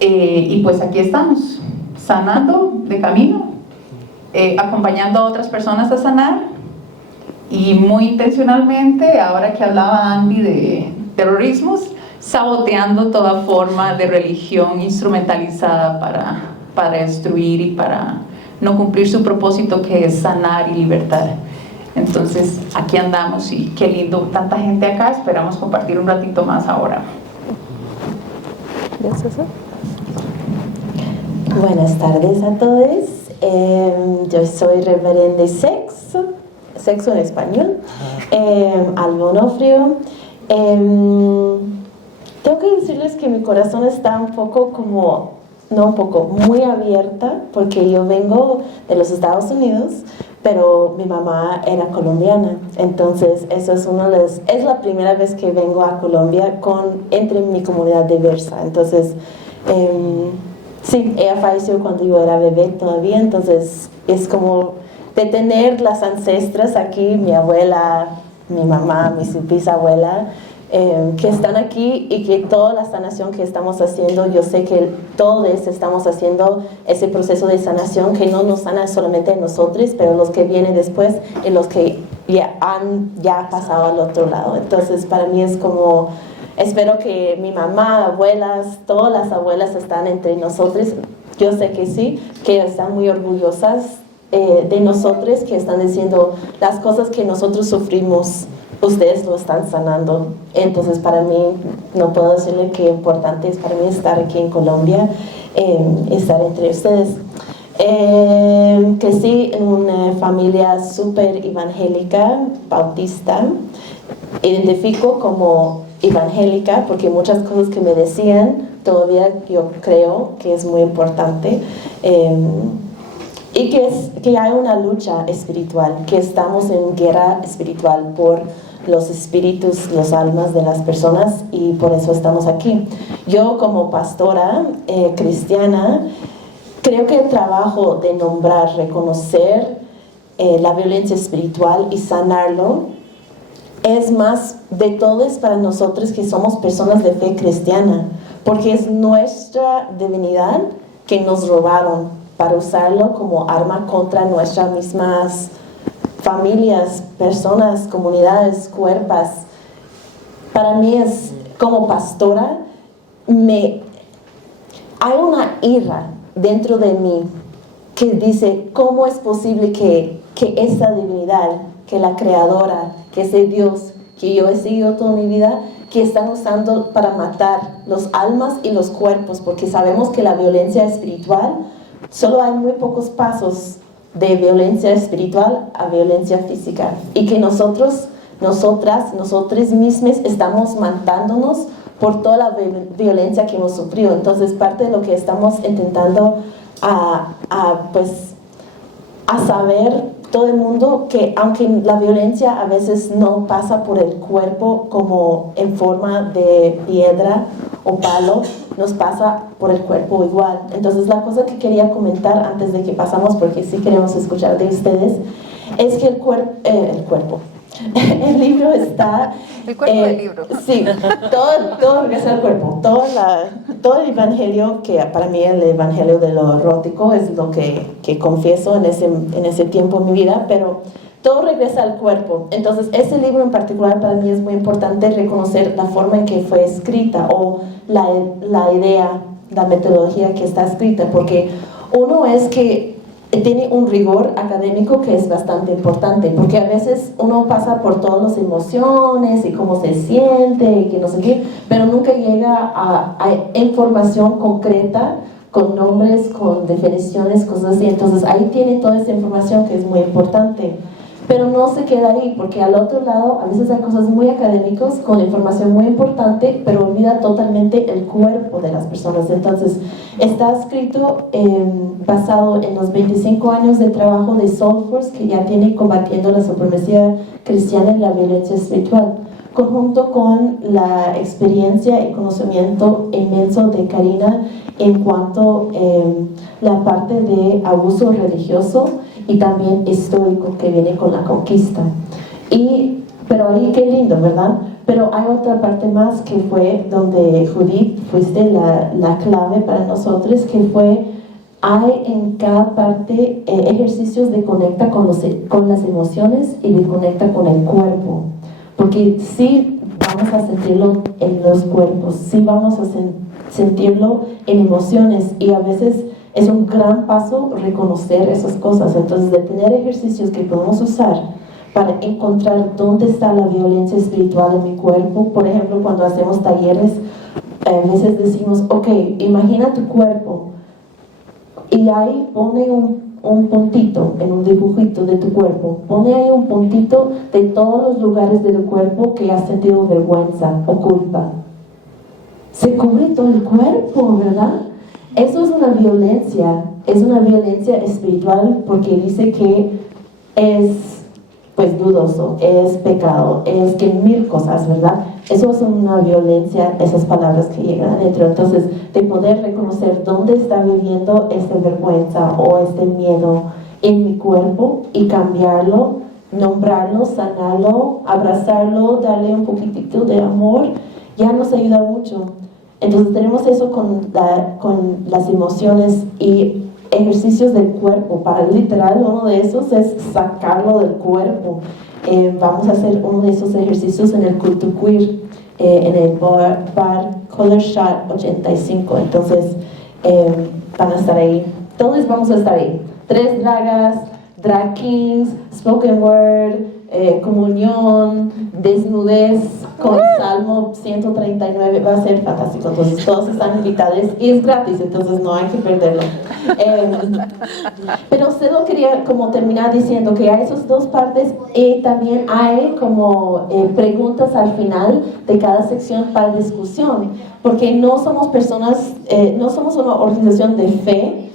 Y pues aquí estamos, sanando de camino, acompañando a otras personas a sanar, y muy intencionalmente, ahora que hablaba Andy de terrorismos, saboteando toda forma de religión instrumentalizada para destruir y para no cumplir su propósito, que es sanar y libertar. Entonces aquí andamos, y qué lindo, tanta gente acá. Esperamos compartir un ratito más ahora. Gracias. Buenas tardes a todos. Yo soy reverende Sexo en español, Alba Onofrio. Tengo que decirles que mi corazón está muy abierta, porque yo vengo de los Estados Unidos, pero mi mamá era colombiana. Entonces eso es la primera vez que vengo a Colombia entre mi comunidad diversa. Entonces sí, ella falleció cuando yo era bebé todavía, entonces es como de tener las ancestras aquí, mi abuela, mi mamá, mi bisabuela, que están aquí, y que toda la sanación que estamos haciendo, yo sé que todos estamos haciendo ese proceso de sanación, que no nos sana solamente a nosotros, pero los que vienen después y los que ya han pasado al otro lado. Entonces para mí es como, espero que mi mamá, abuelas, todas las abuelas están entre nosotros. Yo sé que sí, que están muy orgullosas de nosotros, que están diciendo las cosas que nosotros sufrimos, ustedes lo están sanando. Entonces para mí, no puedo decirle qué importante es para mí estar aquí en Colombia, estar entre ustedes. Crecí en una familia súper evangélica, bautista. Identifico como evangélica porque muchas cosas que me decían todavía yo creo que es muy importante, y que hay una lucha espiritual, que estamos en guerra espiritual por los espíritus, las almas de las personas, y por eso estamos aquí. Yo como pastora cristiana creo que el trabajo de nombrar, reconocer la violencia espiritual y sanarlo es más de todos para nosotros que somos personas de fe cristiana, porque es nuestra divinidad que nos robaron para usarlo como arma contra nuestras mismas familias, personas, comunidades, cuerpos. Para mí es, como pastora, hay una ira dentro de mí que dice, ¿cómo es posible que esa divinidad, que la creadora, que ese Dios que yo he seguido toda mi vida, que están usando para matar los almas y los cuerpos? Porque sabemos que la violencia espiritual, solo hay muy pocos pasos de violencia espiritual a violencia física, y que nosotros mismos estamos matándonos por toda la violencia que hemos sufrido. Entonces parte de lo que estamos intentando a saber todo el mundo, que aunque la violencia a veces no pasa por el cuerpo como en forma de piedra o palo, nos pasa por el cuerpo igual. Entonces la cosa que quería comentar antes de que pasamos, porque sí queremos escuchar de ustedes, es que El libro está... El cuerpo del libro. Sí, todo regresa al cuerpo. Todo el evangelio, que para mí el evangelio de lo erótico es lo que confieso en ese tiempo en mi vida, pero todo regresa al cuerpo. Entonces, ese libro en particular para mí es muy importante reconocer la forma en que fue escrita o la idea, la metodología que está escrita, porque uno es que tiene un rigor académico que es bastante importante, porque a veces uno pasa por todas las emociones y cómo se siente y que no sé qué, pero nunca llega a información concreta, con nombres, con definiciones, cosas así. Entonces ahí tiene toda esa información que es muy importante, pero no se queda ahí, porque al otro lado a veces hay cosas muy académicas con información muy importante, pero olvida totalmente el cuerpo de las personas. Entonces está escrito basado en los 25 años de trabajo de Soulforce, que ya tiene combatiendo la supremacía cristiana y la violencia espiritual, conjunto con la experiencia y conocimiento inmenso de Karina en cuanto la parte de abuso religioso y también histórico que viene con la conquista. Pero ahí qué lindo, ¿verdad? Pero hay otra parte más que fue donde Judith fuiste la clave para nosotros, que fue, hay en cada parte ejercicios de conecta con las emociones y de conecta con el cuerpo, porque sí vamos a sentirlo en los cuerpos, sí vamos a sentirlo en emociones, y a veces es un gran paso reconocer esas cosas. Entonces, de tener ejercicios que podemos usar para encontrar dónde está la violencia espiritual en mi cuerpo. Por ejemplo, cuando hacemos talleres, a veces decimos, ok, imagina tu cuerpo, y ahí pone un puntito en un dibujito de tu cuerpo, pone ahí un puntito de todos los lugares de tu cuerpo que has sentido vergüenza o culpa. Se cubre todo el cuerpo, ¿verdad? Eso es una violencia espiritual, porque dice que es pues dudoso, es pecado, es que mil cosas, ¿verdad? Eso es una violencia, esas palabras que llegan adentro. Entonces, de poder reconocer dónde está viviendo esta vergüenza o este miedo en mi cuerpo y cambiarlo, nombrarlo, sanarlo, abrazarlo, darle un poquitito de amor, ya nos ayuda mucho. Entonces tenemos eso con las emociones y ejercicios del cuerpo. Para literal, uno de esos es sacarlo del cuerpo. Vamos a hacer uno de esos ejercicios en el culto queer, en el bar Color Shot 85. Entonces van a estar ahí, todos vamos a estar ahí, 3 dragas, drag kings, spoken word, comunión, desnudez con Salmo 139, va a ser fantástico. Entonces todos están invitados y es gratis, entonces no hay que perderlo. Pero solo quería como terminar diciendo que hay esas dos partes, y también hay como preguntas al final de cada sección para discusión, porque no somos personas, no somos una organización de fe,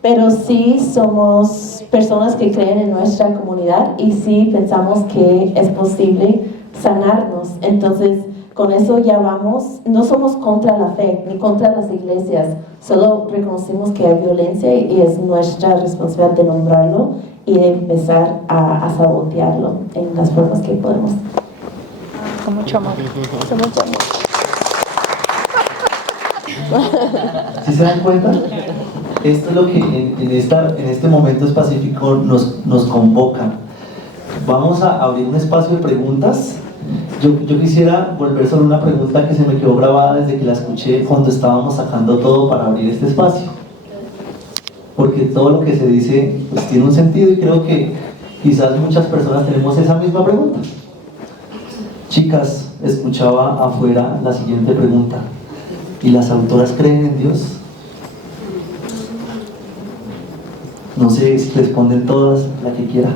pero sí somos personas que creen en nuestra comunidad, y sí pensamos que es posible sanarnos. Entonces, con eso ya vamos. No somos contra la fe ni contra las iglesias, solo reconocemos que hay violencia y es nuestra responsabilidad de nombrarlo y de empezar a sabotearlo en las formas que podemos. Con mucho amor. Con mucho amor. ¿Sí se dan cuenta? Esto es lo que en este momento específico nos convoca. Vamos a abrir un espacio de preguntas. Yo quisiera volver sobre una pregunta que se me quedó grabada desde que la escuché cuando estábamos sacando todo para abrir este espacio, porque todo lo que se dice pues tiene un sentido, y creo que quizás muchas personas tenemos esa misma pregunta. Chicas, escuchaba afuera la siguiente pregunta: ¿y las autoras creen en Dios? No sé si responden todas, la que quiera.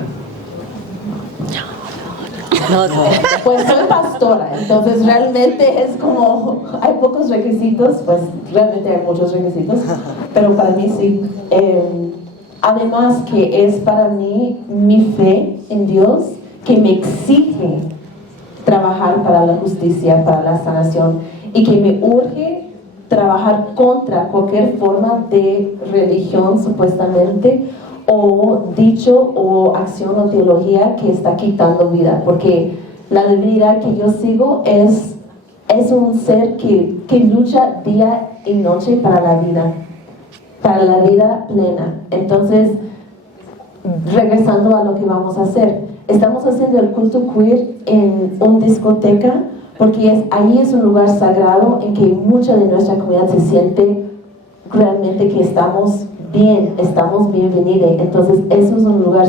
Pues soy pastora, entonces realmente es como, hay pocos requisitos, pues realmente hay muchos requisitos, pero para mí sí. Además que es para mí mi fe en Dios que me exige trabajar para la justicia, para la sanación, y que me urge trabajar contra cualquier forma de religión supuestamente, o dicho o acción o teología que está quitando vida, porque la divinidad que yo sigo es un ser que lucha día y noche para la vida plena. Entonces, regresando a lo que vamos a hacer, estamos haciendo el culto queer en una discoteca porque ahí es un lugar sagrado en que mucha de nuestra comunidad se siente realmente que estamos bienvenidos. Entonces eso es un lugar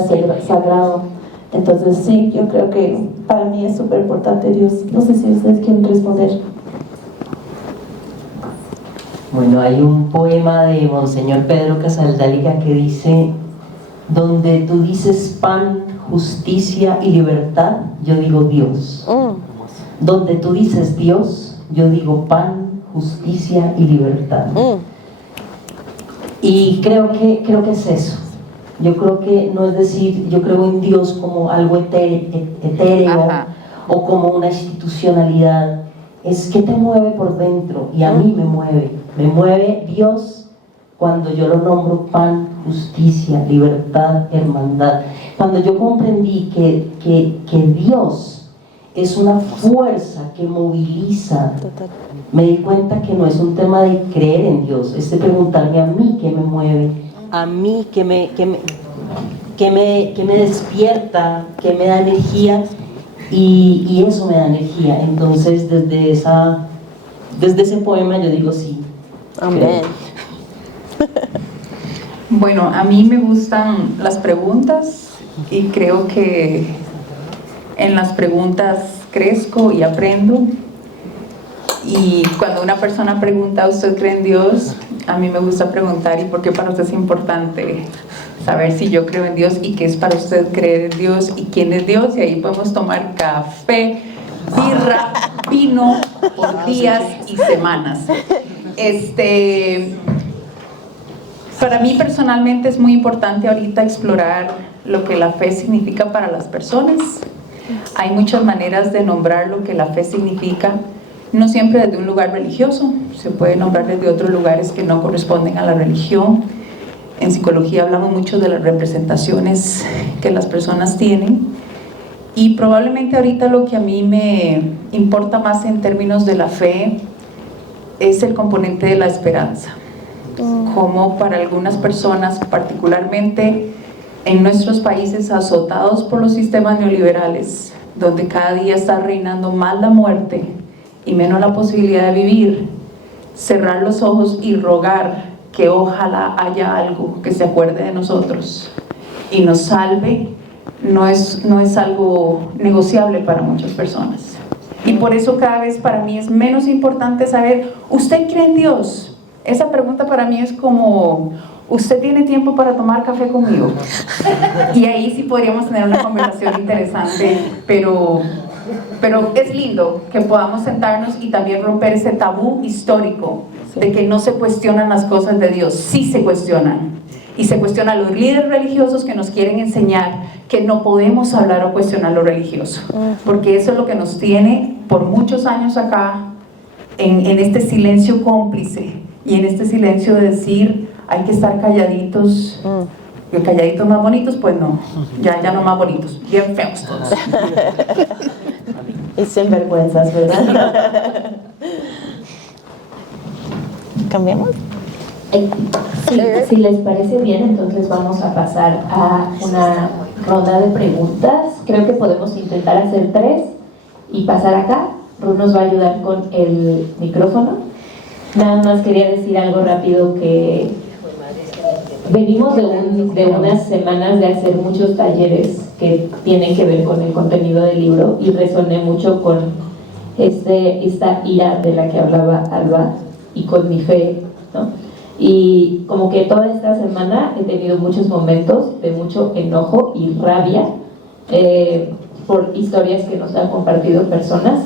sagrado. Entonces sí, yo creo que para mí es súper importante Dios. No sé si ustedes quieren responder. Bueno, hay un poema de Monseñor Pedro Casaldáliga que dice: donde tú dices pan, justicia y libertad, yo digo Dios. Donde tú dices Dios, yo digo pan, justicia y libertad. Y creo que es eso. Yo creo que no es decir, yo creo en Dios como algo etéreo o como una institucionalidad. Es que te mueve por dentro, y a mí me mueve Dios cuando yo lo nombro pan, justicia, libertad, hermandad. Cuando yo comprendí que Dios es una fuerza que moviliza, me di cuenta que no es un tema de creer en Dios, es de preguntarme a mí qué me mueve, a mí qué me despierta, qué me da energía, y eso me da energía. Entonces desde ese poema yo digo sí. Amén. Bueno, a mí me gustan las preguntas y creo que en las preguntas crezco y aprendo. Y cuando una persona pregunta, ¿usted cree en Dios? A mí me gusta preguntar, ¿y por qué para usted es importante saber si yo creo en Dios y qué es para usted creer en Dios y quién es Dios? Y ahí podemos tomar café, birra, vino por días y semanas. Para mí personalmente es muy importante ahorita explorar lo que la fe significa para las personas. Hay muchas maneras de nombrar lo que la fe significa, no siempre desde un lugar religioso, se puede nombrar desde otros lugares que no corresponden a la religión. En psicología hablamos mucho de las representaciones que las personas tienen, y probablemente ahorita lo que a mí me importa más en términos de la fe es el componente de la esperanza. Como para algunas personas, particularmente en nuestros países azotados por los sistemas neoliberales, donde cada día está reinando más la muerte y menos la posibilidad de vivir, cerrar los ojos y rogar que ojalá haya algo que se acuerde de nosotros y nos salve, no es algo negociable para muchas personas. Y por eso cada vez para mí es menos importante saber, ¿usted cree en Dios? Esa pregunta para mí es como, ¿usted tiene tiempo para tomar café conmigo? Y ahí sí podríamos tener una conversación interesante, pero es lindo que podamos sentarnos y también romper ese tabú histórico de que no se cuestionan las cosas de Dios. Sí se cuestionan, y se cuestionan a los líderes religiosos que nos quieren enseñar que no podemos hablar o cuestionar lo religioso, porque eso es lo que nos tiene por muchos años acá en este silencio cómplice y en este silencio de decir hay que estar calladitos. Y calladitos más bonitos, pues no, ya no más bonitos, bien feos todos. Y sin vergüenzas, ¿verdad? ¿Cambiamos? Sí, si les parece bien, entonces vamos a pasar a una ronda de preguntas. Creo que podemos intentar hacer 3 y pasar acá. Ruth nos va a ayudar con el micrófono. Nada más quería decir algo rápido, que venimos de unas semanas de hacer muchos talleres que tienen que ver con el contenido del libro, y resoné mucho con esta ira de la que hablaba Alba y con mi fe, ¿no? Y como que toda esta semana he tenido muchos momentos de mucho enojo y rabia por historias que nos han compartido personas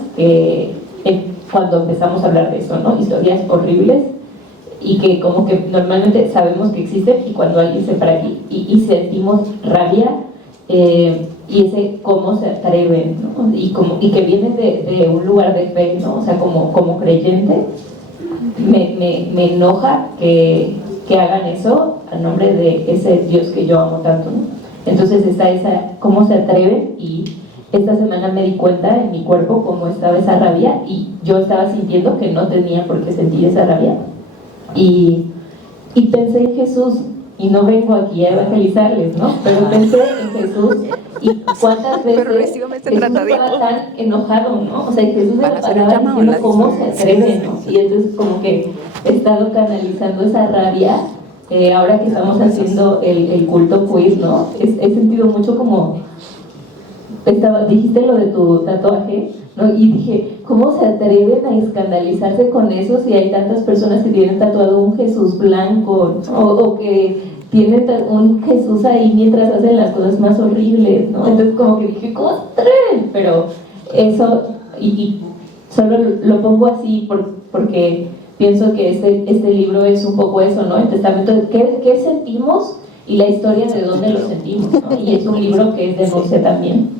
cuando empezamos a hablar de eso, ¿no? Historias horribles, y que como que normalmente sabemos que existen, y cuando alguien se para aquí y sentimos rabia, y ese cómo se atreven, ¿no? Y que vienen de un lugar de fe, ¿no? O sea, como creyente, me enoja que que hagan eso a nombre de ese Dios que yo amo tanto, ¿no? Entonces está esa, cómo se atreven, y esta semana me di cuenta en mi cuerpo cómo estaba esa rabia, y yo estaba sintiendo que no tenía por qué sentir esa rabia, y pensé en Jesús, y no vengo aquí a evangelizarles, ¿no? Pero pensé en Jesús, y cuántas veces Jesús estaba tan enojado, ¿no? O sea, Jesús me paraba diciendo cómo se atreve, ¿no? Y entonces como que he estado canalizando esa rabia, ahora que estamos haciendo el culto queer, ¿no? He sentido mucho como, dijiste lo de tu tatuaje, ¿no? Y dije, ¿cómo se atreven a escandalizarse con eso si hay tantas personas que tienen tatuado un Jesús blanco, ¿no? O que tienen un Jesús ahí mientras hacen las cosas más horribles, ¿no? Entonces como que dije, ¿cómo se atreven? Pero eso, y solo lo pongo así porque pienso que este libro es un poco eso, ¿no? El testamento de qué sentimos y la historia de dónde lo sentimos, ¿no? Y es un libro que es denuncia también.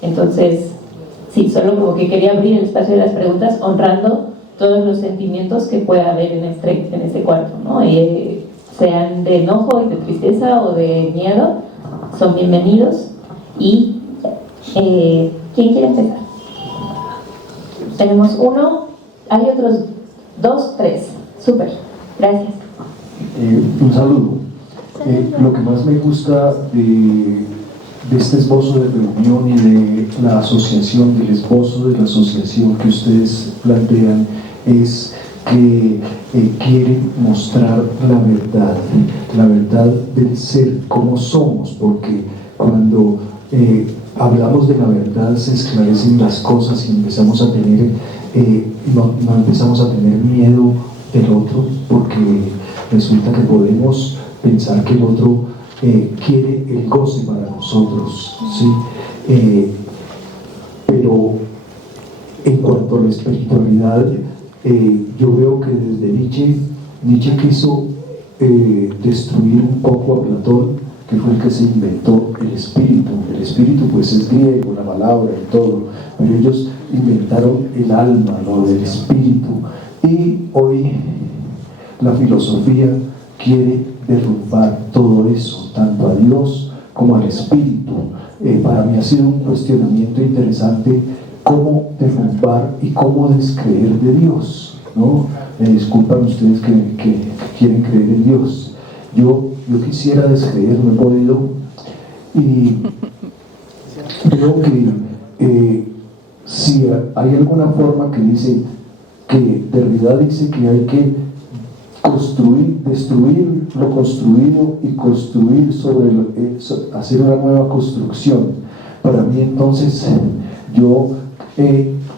Entonces, sí, solo como que quería abrir el espacio de las preguntas, honrando todos los sentimientos que pueda haber en este cuarto, ¿no? Sean de enojo y de tristeza o de miedo, son bienvenidos. Y ¿quién quiere empezar? Tenemos uno, hay otros 2, 3. Súper, gracias. Un saludo. Lo que más me gusta de este esbozo de reunión y de la asociación, del esbozo de la asociación que ustedes plantean, es que quieren mostrar la verdad del ser, cómo somos, porque cuando hablamos de la verdad se esclarecen las cosas y empezamos a tener, no empezamos a tener miedo del otro, porque resulta que podemos pensar que el otro quiere el goce para nosotros, ¿sí? Pero en cuanto a la espiritualidad, yo veo que desde Nietzsche quiso destruir un poco a Platón, que fue el que se inventó el espíritu pues es griego, la palabra y todo, pero ellos inventaron el alma, lo del espíritu, y hoy la filosofía quiere derrumbar todo eso, tanto a Dios como al espíritu. Para mí ha sido un cuestionamiento interesante cómo derrumbar y cómo descreer de Dios, ¿no? Me disculpan ustedes que quieren creer en Dios. Yo quisiera descreer, no he podido, y creo que si hay alguna forma que dice que Derrida dice que hay que destruir lo construido y construir hacer una nueva construcción. Para mí entonces yo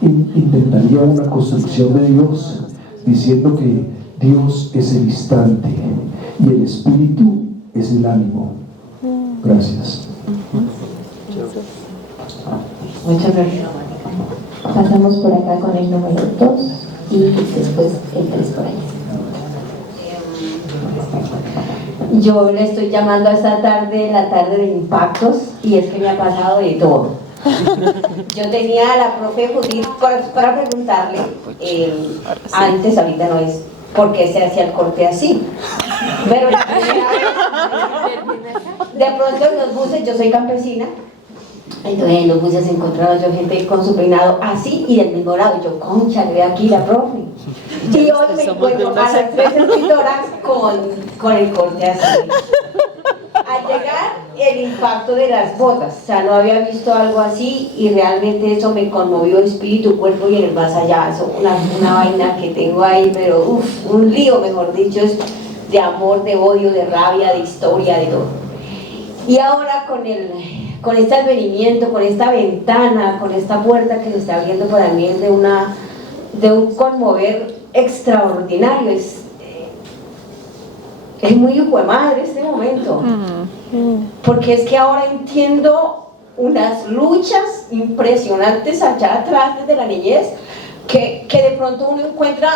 intentaría una construcción de Dios diciendo que Dios es el instante y el espíritu es el ánimo. Gracias. Muchas gracias. Pasamos por acá con el número 2 y después el 3 por ahí. Yo le estoy llamando a esta tarde la tarde de impactos, y es que me ha pasado de todo. Yo tenía a la profe Judith para preguntarle, antes, ahorita no es, ¿por qué se hacía el corte así? Pero la primera vez, de pronto en los buses, yo soy campesina, entonces en los buses encontraba yo gente con su peinado así y del mismo lado, y yo, concha, le veo aquí la profe. Y hoy me encuentro a las 3 escritoras con el corte así. Al llegar, el impacto de las botas, o sea, no había visto algo así, y realmente eso me conmovió espíritu, cuerpo y en el más allá. Eso, una vaina que tengo ahí, pero un lío, mejor dicho, es de amor, de odio, de rabia, de historia, de todo. Y ahora con este advenimiento, con esta ventana, con esta puerta que se está abriendo para mí, es de un conmover extraordinario. Es muy hijo de madre este momento, porque es que ahora entiendo unas luchas impresionantes allá atrás desde la niñez, que de pronto uno encuentra,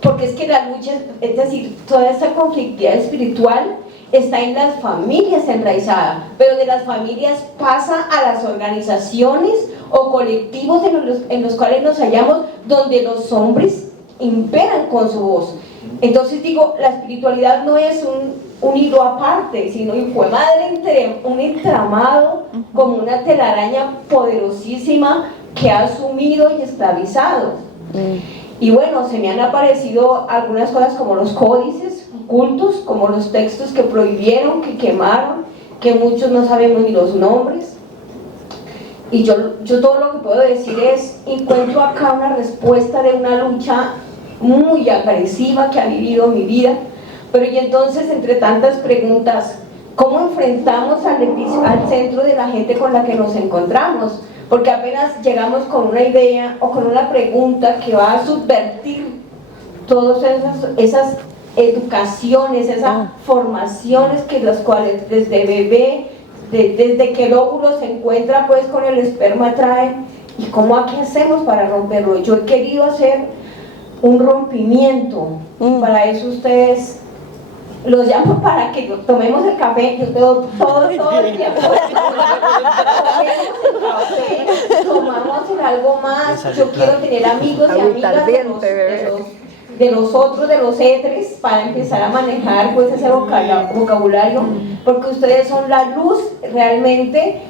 porque es que la lucha, es decir, toda esta conflictividad espiritual está en las familias enraizada, pero de las familias pasa a las organizaciones o colectivos en los cuales nos hallamos, donde los hombres imperan con su voz. Entonces digo, la espiritualidad no es un hilo aparte, sino fue madre un entramado, como una telaraña poderosísima que ha asumido y esclavizado. Y bueno, se me han aparecido algunas cosas como los códices cultos, como los textos que prohibieron, que quemaron, que muchos no sabemos ni los nombres. Y yo todo lo que puedo decir es, encuentro acá una respuesta de una lucha muy agresiva que ha vivido mi vida. Pero y entonces, entre tantas preguntas, ¿cómo enfrentamos al centro de la gente con la que nos encontramos? Porque apenas llegamos con una idea o con una pregunta que va a subvertir todas esas educaciones, esas formaciones que las cuales desde bebé, desde que el óvulo se encuentra pues con el esperma traen. ¿Y cómo qué hacemos para romperlo? Yo he querido hacer un rompimiento y para eso ustedes los llamo para que tomemos el café. Yo tengo todo el tiempo tomemos el café, tomamos algo más. Yo quiero tener amigos y amigas de los otros, de los etres, para empezar a manejar pues ese vocabulario, porque ustedes son la luz realmente,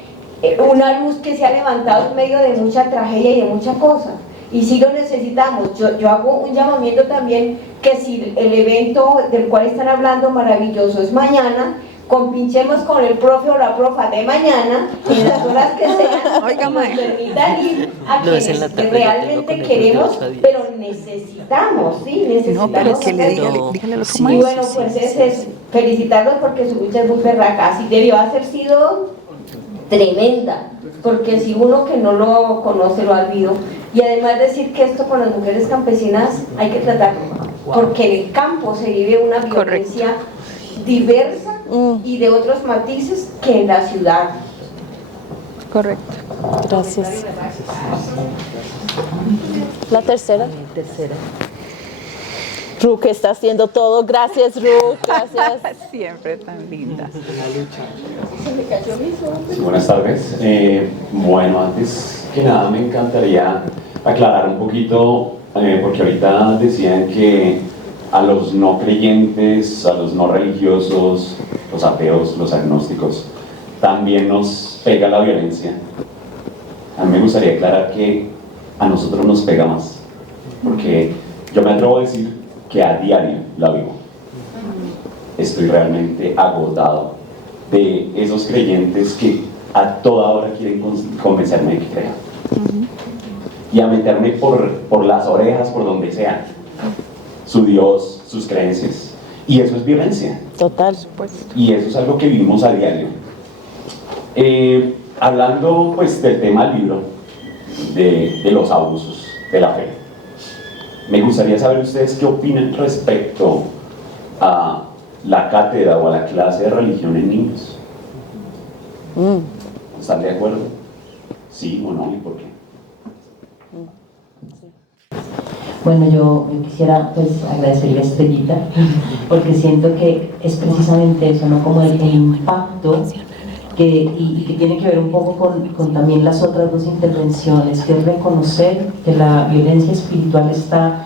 una luz que se ha levantado en medio de mucha tragedia y de mucha cosa. Y si lo necesitamos, yo hago un llamamiento también, que si el evento del cual están hablando maravilloso es mañana, compinchemos con el profe o la profa de mañana, en las horas que sean, Oiga, nos permitan ir a quienes que realmente queremos, pero necesitamos, ¿sí? Necesitamos. No, pero que le dígale los Y bueno, pues es felicitarlos porque su lucha es muy berraca, así debió haber sido tremenda, porque si uno que no lo conoce lo ha vivido. Y además decir que esto con las mujeres campesinas hay que tratarlo, porque en el campo se vive una violencia diversa y de otros matices que en la ciudad. Correcto. Gracias. La tercera. Ru, que está haciendo todo. Gracias, Ru. Gracias. Siempre tan linda. Sí, buenas tardes. Bueno, antes que nada me encantaría aclarar un poquito, porque ahorita decían que a los no creyentes, a los no religiosos, los ateos, los agnósticos, también nos pega la violencia. A mí me gustaría aclarar que a nosotros nos pega más, porque yo me atrevo a decir que a diario la vivo. Estoy realmente agotado de esos creyentes que a toda hora quieren convencerme de que crea. Y a meterme por las orejas, por donde sea, su Dios, sus creencias. Y eso es violencia. Total. Y eso es algo que vivimos a diario. Hablando pues del tema del libro, de los abusos de la fe, me gustaría saber ustedes qué opinan respecto a la cátedra o a la clase de religión en niños. ¿Están de acuerdo? ¿Sí o no? ¿Y por qué? Bueno, yo quisiera pues agradecerle a Estrellita, porque siento que es precisamente eso, ¿no? Como el impacto y que tiene que ver un poco con también las otras dos intervenciones, que es reconocer que la violencia espiritual está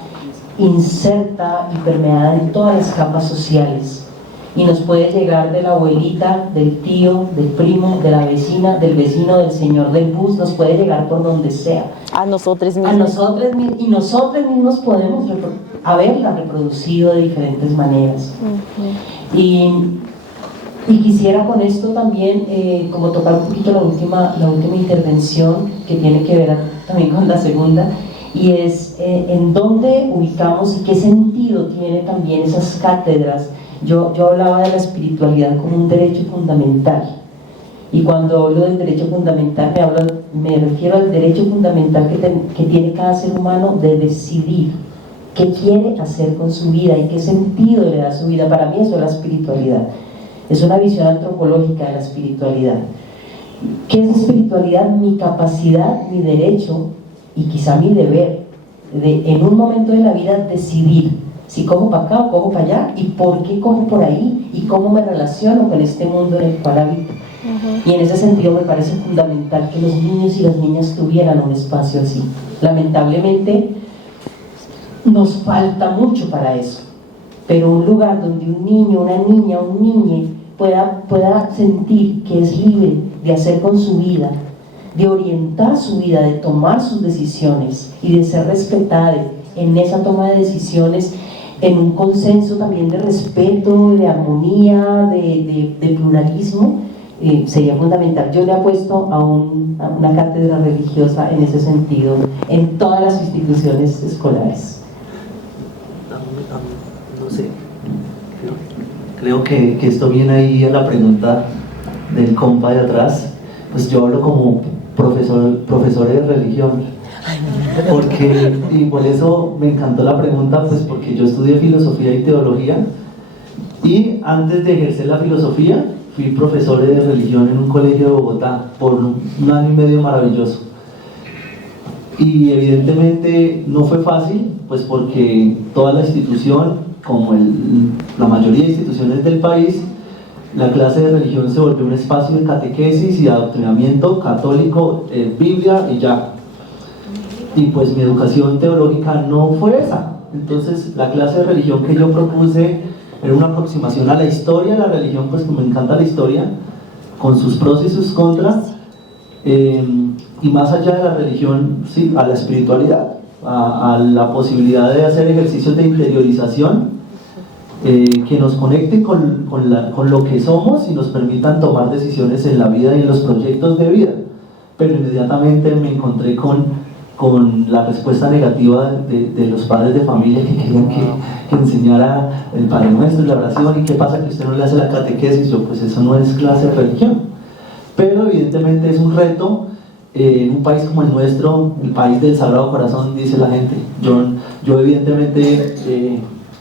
inserta y permeada en todas las capas sociales, y nos puede llegar de la abuelita, del tío, del primo, de la vecina, del vecino, del señor del bus, nos puede llegar por donde sea. A nosotros mismos. A nosotros, y nosotros mismos podemos haberla reproducido de diferentes maneras. Y quisiera con esto también, como tocar un poquito la última intervención, que tiene que ver también con la segunda, y es en dónde ubicamos y qué sentido tiene también esas cátedras. Yo hablaba de la espiritualidad como un derecho fundamental, y cuando hablo del derecho fundamental me refiero al derecho fundamental que tiene cada ser humano de decidir qué quiere hacer con su vida y qué sentido le da a su vida. Para mí eso es la espiritualidad, es una visión antropológica de la espiritualidad. ¿Qué es espiritualidad? Mi capacidad, mi derecho y quizá mi deber de en un momento de la vida decidir si cojo para acá o cojo para allá, y por qué cojo por ahí, y cómo me relaciono con este mundo en el cual habito. Y en ese sentido me parece fundamental que los niños y las niñas tuvieran un espacio así. Lamentablemente nos falta mucho para eso. pero un lugar donde un niño, una niña, un niñe pueda sentir que es libre de hacer con su vida, de orientar su vida, de tomar sus decisiones y de ser respetado en esa toma de decisiones, en un consenso también de respeto, de armonía, de pluralismo, sería fundamental. Yo le apuesto a una cátedra religiosa en ese sentido en todas las instituciones escolares. No sé, creo que esto viene ahí a la pregunta del compa de atrás. Pues yo hablo como profesor de religión, y por eso me encantó la pregunta, pues porque yo estudié filosofía y teología, y antes de ejercer la filosofía fui profesor de religión en un colegio de Bogotá por un año y medio maravilloso. Y evidentemente no fue fácil, pues porque toda la institución, como la mayoría de instituciones del país, la clase de religión se volvió un espacio de catequesis y adoctrinamiento católico, Biblia y ya. Y pues mi educación teológica no fue esa. Entonces la clase de religión que yo propuse era una aproximación a la historia de la religión, pues que me encanta la historia, con sus pros y sus contras, y más allá de la religión, sí, a la espiritualidad, a la posibilidad de hacer ejercicios de interiorización que nos conecten con lo que somos y nos permitan tomar decisiones en la vida y en los proyectos de vida. Pero inmediatamente me encontré con la respuesta negativa de los padres de familia que querían que enseñara el Padre Nuestro y la oración, y qué pasa que usted no le hace la catequesis. Yo, pues eso no es clase de religión. Pero evidentemente es un reto en un país como el nuestro, el país del Sagrado Corazón, dice la gente. Yo evidentemente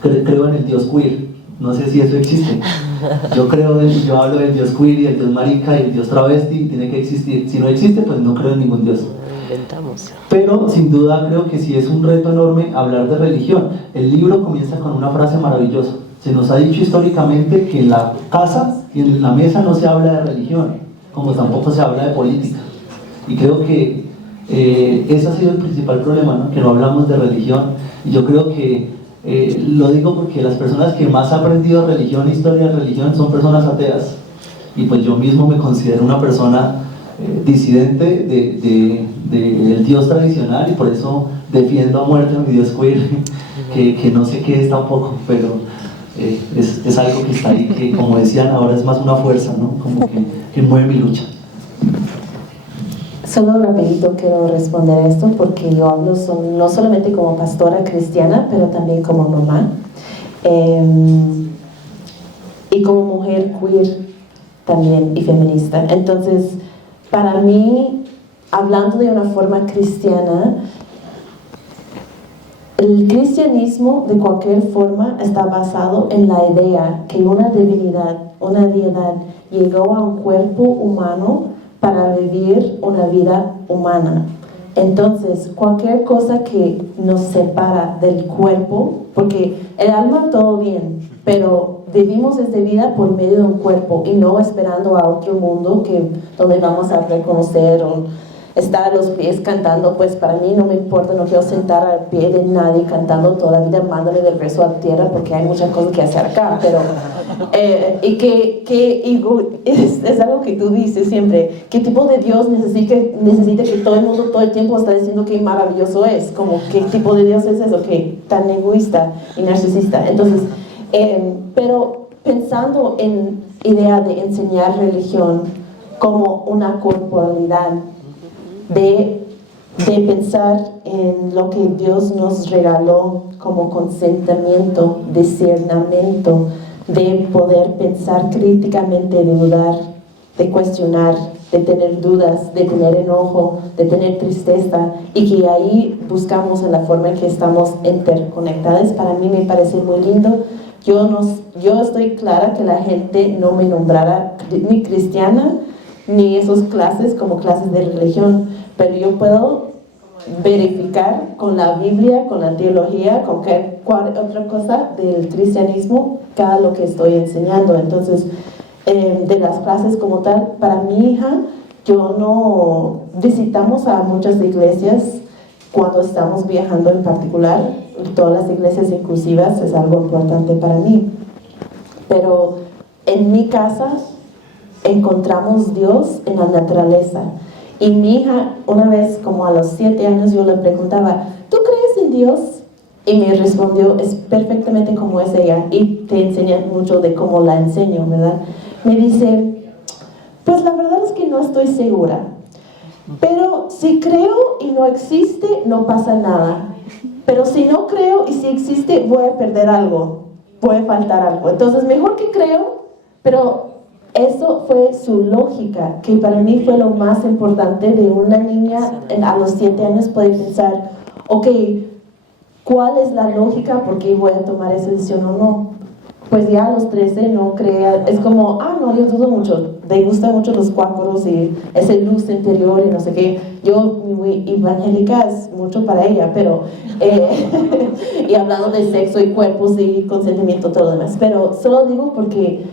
creo en el Dios queer, no sé si eso existe. Yo hablo del Dios queer y el Dios marica y el Dios travesti, tiene que existir. Si no existe, pues no creo en ningún Dios. Pero sin duda creo que sí es un reto enorme hablar de religión. El libro comienza con una frase maravillosa. Se nos ha dicho históricamente que en la casa y en la mesa no se habla de religión, como tampoco se habla de política. Y creo que ese ha sido el principal problema, ¿no? Que no hablamos de religión. Y yo creo que lo digo porque las personas que más han aprendido religión, historia de religión, son personas ateas. Y pues yo mismo me considero una persona disidente del Dios tradicional, y por eso defiendo a muerte a mi Dios queer, que no sé qué es tampoco, pero es algo que está ahí, que como decían ahora es más una fuerza, ¿no? Como que mueve mi lucha. Solo rapidito quiero responder esto, porque yo hablo no solamente como pastora cristiana, pero también como mamá, y como mujer queer también, y feminista. Entonces, para mí, hablando de una forma cristiana, el cristianismo de cualquier forma está basado en la idea que una divinidad, una deidad, llegó a un cuerpo humano para vivir una vida humana. Entonces, cualquier cosa que nos separa del cuerpo, porque el alma todo bien, pero vivimos esta vida por medio de un cuerpo y no esperando a otro mundo donde vamos a reconocer o estar a los pies cantando. Pues para mí no me importa, no quiero sentar al pie de nadie cantando toda la vida, mándame de regreso a tierra, porque hay muchas cosas que hacer acá. Pero es algo que tú dices siempre. ¿Qué tipo de Dios necesita que todo el mundo todo el tiempo está diciendo que maravilloso es? Como, ¿qué tipo de Dios es eso? Que tan egoísta y narcisista. Entonces, pero pensando en idea de enseñar religión como una corporalidad, de pensar en lo que Dios nos regaló como consentimiento, discernimiento, de poder pensar críticamente, de dudar, de cuestionar, de tener dudas, de tener enojo, de tener tristeza, y que ahí buscamos en la forma en que estamos interconectadas. Para mí me parece muy lindo. Yo estoy clara que la gente no me nombrara ni cristiana, ni esas clases como clases de religión, pero yo puedo verificar con la Biblia, con la teología, con cualquier otra cosa del cristianismo, cada lo que estoy enseñando. Entonces, de las clases como tal, para mi hija, yo no visitamos a muchas iglesias cuando estamos viajando en particular, todas las iglesias inclusivas es algo importante para mí. Pero en mi casa encontramos Dios en la naturaleza. Y mi hija, una vez como a los 7 años, yo le preguntaba, ¿tú crees en Dios? Y me respondió, es perfectamente como es ella. Y te enseña mucho de cómo la enseño, ¿verdad? Me dice, pues la verdad es que no estoy segura. Pero si creo y no existe, no pasa nada. Pero si no creo y si existe, voy a perder algo. Puede faltar algo. Entonces, mejor que creo, pero eso fue su lógica, que para mí fue lo más importante de una niña a los 7 años puede pensar, ok, ¿cuál es la lógica? ¿Por qué voy a tomar esa decisión o no? Pues ya a los 13 no crea, es como, no, yo dudo mucho, me gustan mucho los cuadros y esa luz interior y no sé qué. Yo, muy evangélica es mucho para ella, pero y hablando de sexo y cuerpos y consentimiento, todo lo demás, pero solo digo porque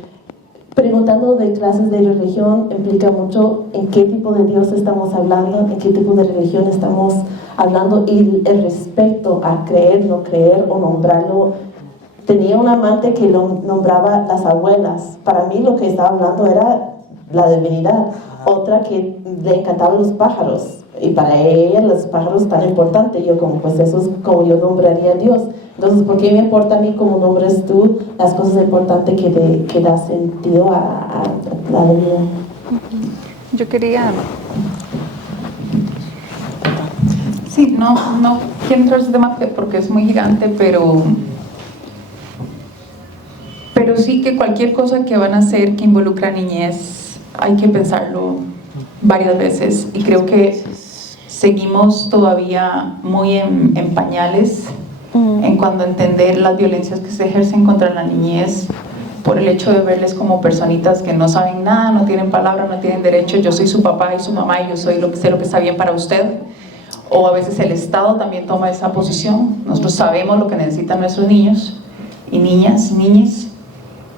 preguntando de clases de religión implica mucho en qué tipo de Dios estamos hablando, en qué tipo de religión estamos hablando y el respeto a creer, no creer o nombrarlo. Tenía un amante que lo nombraba las abuelas. Para mí lo que estaba hablando era la divinidad. Otra que le encantaban los pájaros. Y para ella los pájaros tan importantes. Yo como, pues eso es como yo nombraría a Dios. Entonces, ¿por qué me importa a mí cómo nombres tú las cosas importantes que da sentido a la vida? Yo quería... Sí, no quiero entrar en ese tema porque es muy gigante, pero sí que cualquier cosa que van a hacer que involucra a niñez hay que pensarlo varias veces, y creo que seguimos todavía muy en pañales en cuanto a entender las violencias que se ejercen contra la niñez por el hecho de verles como personitas que no saben nada, no tienen palabra, no tienen derecho. Yo soy su papá y su mamá y yo soy sé lo que está bien para usted. O a veces el Estado también toma esa posición. Nosotros sabemos lo que necesitan nuestros niños y niñas, niñes.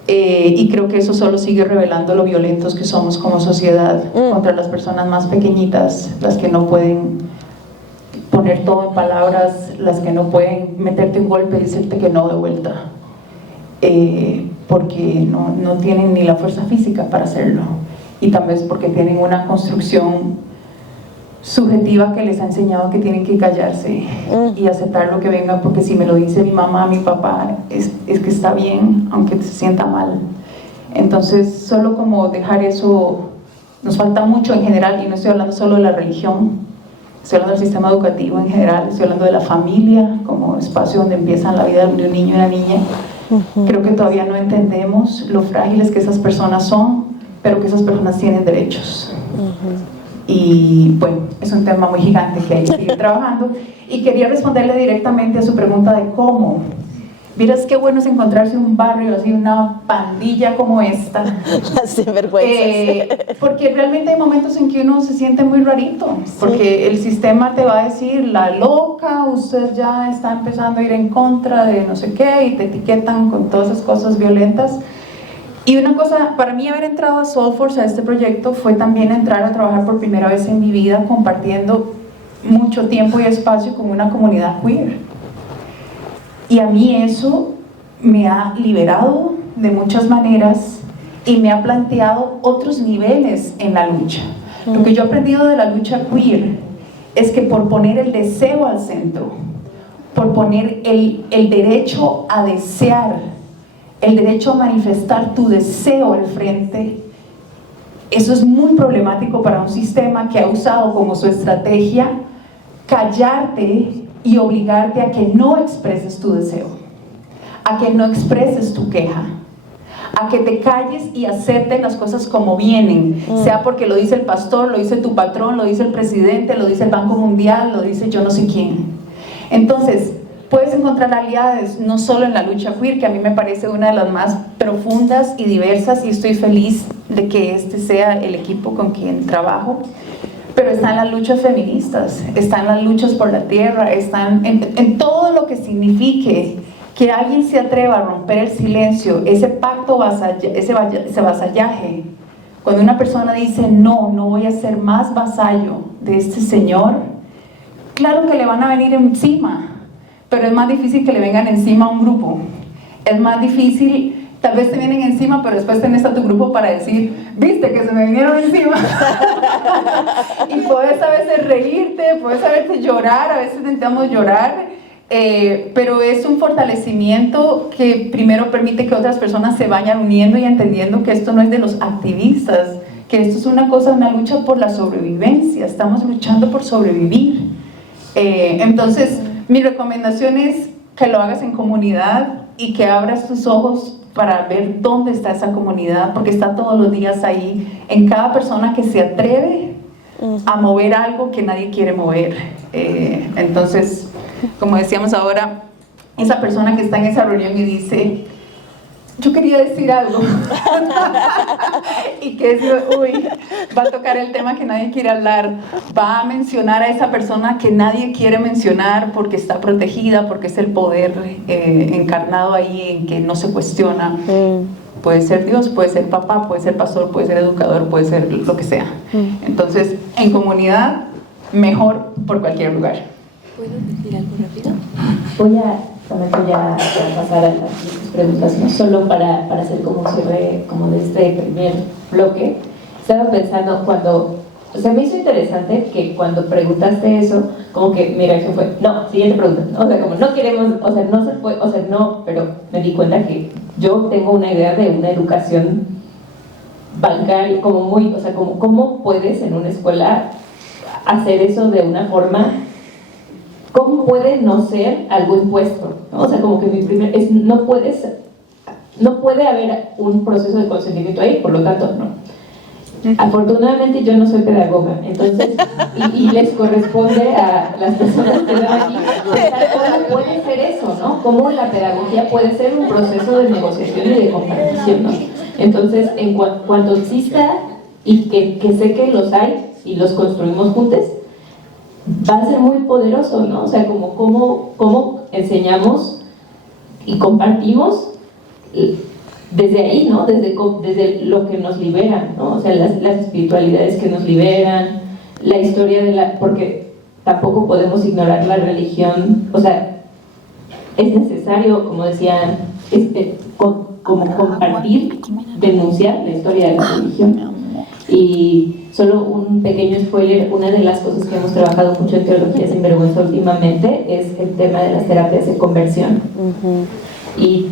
Y creo que eso solo sigue revelando lo violentos que somos como sociedad contra las personas más pequeñitas, las que no pueden poner todo en palabras, las que no pueden meterte un golpe y decirte que no de vuelta, porque no tienen ni la fuerza física para hacerlo, y tal vez porque tienen una construcción subjetiva que les ha enseñado que tienen que callarse y aceptar lo que venga, porque si me lo dice mi mamá, mi papá, es que está bien, aunque se sienta mal. Entonces, solo como dejar eso, nos falta mucho en general, y no estoy hablando solo de la religión, estoy hablando del sistema educativo en general, estoy hablando de la familia como espacio donde empieza la vida de un niño y una niña. Creo que todavía no entendemos lo frágiles que esas personas son, pero que esas personas tienen derechos. Y bueno, es un tema muy gigante que hay que seguir trabajando, y quería responderle directamente a su pregunta de cómo. Miras qué bueno es encontrarse un barrio así, una pandilla como esta. Porque realmente hay momentos en que uno se siente muy rarito, porque el sistema te va a decir, la loca, usted ya está empezando a ir en contra de no sé qué, y te etiquetan con todas esas cosas violentas. Y una cosa, para mí haber entrado a Soulforce, a este proyecto, fue también entrar a trabajar por primera vez en mi vida compartiendo mucho tiempo y espacio con una comunidad queer. Y a mí eso me ha liberado de muchas maneras y me ha planteado otros niveles en la lucha. Lo que yo he aprendido de la lucha queer es que por poner el deseo al centro, por poner el derecho a desear, el derecho a manifestar tu deseo al frente, eso es muy problemático para un sistema que ha usado como su estrategia callarte y obligarte a que no expreses tu deseo, a que no expreses tu queja, a que te calles y acepten las cosas como vienen, sea porque lo dice el pastor, lo dice tu patrón, lo dice el presidente, lo dice el Banco Mundial, lo dice yo no sé quién. Entonces, puedes encontrar aliados no solo en la lucha queer, que a mí me parece una de las más profundas y diversas, y estoy feliz de que este sea el equipo con quien trabajo, pero están las luchas feministas, están las luchas por la tierra, están en todo lo que signifique que alguien se atreva a romper el silencio, ese pacto, ese vasallaje. Cuando una persona dice no voy a ser más vasallo de este señor, claro que le van a venir encima, pero es más difícil que le vengan encima a un grupo. Es más difícil, tal vez te vienen encima, pero después tenés a tu grupo para decir, viste que se me vinieron encima. Y puedes a veces reírte, puedes a veces llorar, a veces intentamos llorar, pero es un fortalecimiento que primero permite que otras personas se vayan uniendo y entendiendo que esto no es de los activistas, que esto es una cosa, una lucha por la sobrevivencia, estamos luchando por sobrevivir. Entonces, mi recomendación es que lo hagas en comunidad y que abras tus ojos para ver dónde está esa comunidad, porque está todos los días ahí, en cada persona que se atreve a mover algo que nadie quiere mover. Entonces, como decíamos ahora, esa persona que está en esa reunión y dice, yo quería decir algo, y que va a tocar el tema que nadie quiere hablar, va a mencionar a esa persona que nadie quiere mencionar porque está protegida, porque es el poder encarnado ahí en que no se cuestiona. Puede ser Dios, puede ser papá, puede ser pastor, puede ser educador, puede ser lo que sea. Entonces, en comunidad, mejor por cualquier lugar. ¿Puedo decir algo rápido? Voy a pasar a las preguntas, ¿no? Solo para hacer como un cierre como de este primer bloque. Estaba pensando cuando, se me hizo interesante que cuando preguntaste eso, como que mi reacción fue, no, siguiente pregunta, o sea, como no queremos, o sea, no se puede, o sea, no, pero me di cuenta que yo tengo una idea de una educación bancaria, como muy, o sea, como cómo puedes en una escuela hacer eso de una forma. ¿Cómo puede no ser algo impuesto? ¿No? O sea, como que mi primer es no puede haber un proceso de consentimiento ahí, por lo tanto, no. Afortunadamente yo no soy pedagoga, entonces, y les corresponde a las personas que están aquí pensar cómo puede ser eso, ¿no? Cómo la pedagogía puede ser un proceso de negociación y de compartición, ¿no? Entonces, en cuanto exista, y que sé que los hay, y los construimos juntos, va a ser muy poderoso, ¿no? O sea, como cómo enseñamos y compartimos desde ahí, ¿no? Desde lo que nos libera, ¿no? O sea, las espiritualidades que nos liberan, la historia porque tampoco podemos ignorar la religión, o sea, es necesario, como decían, como compartir, denunciar la historia de la religión. Y solo un pequeño spoiler, una de las cosas que hemos trabajado mucho en Teología Sinvergüenza últimamente es el tema de las terapias de conversión. Y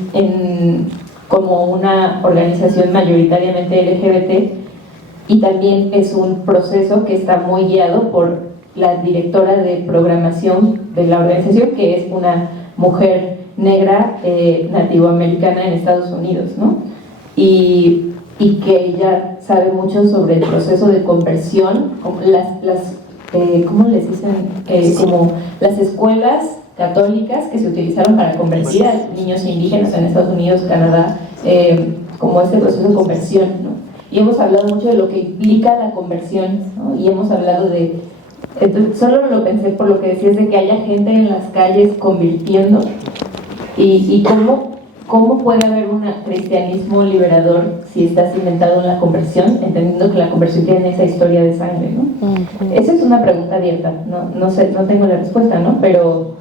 como una organización mayoritariamente LGBT, y también es un proceso que está muy guiado por la directora de programación de la organización, que es una mujer negra nativoamericana en Estados Unidos, ¿no? Y que ella sabe mucho sobre el proceso de conversión, como ¿cómo les dicen? Como las escuelas católicas que se utilizaron para convertir a niños indígenas en Estados Unidos, Canadá, como este proceso de conversión, ¿no? Y hemos hablado mucho de lo que implica la conversión, ¿no? Y hemos hablado de, entonces, solo lo pensé por lo que decías de que haya gente en las calles convirtiendo, y ¿cómo puede haber un cristianismo liberador si está cimentado en la conversión, entendiendo que la conversión tiene esa historia de sangre, ¿no? Esa es una pregunta abierta, no sé, no tengo la respuesta, ¿no? Pero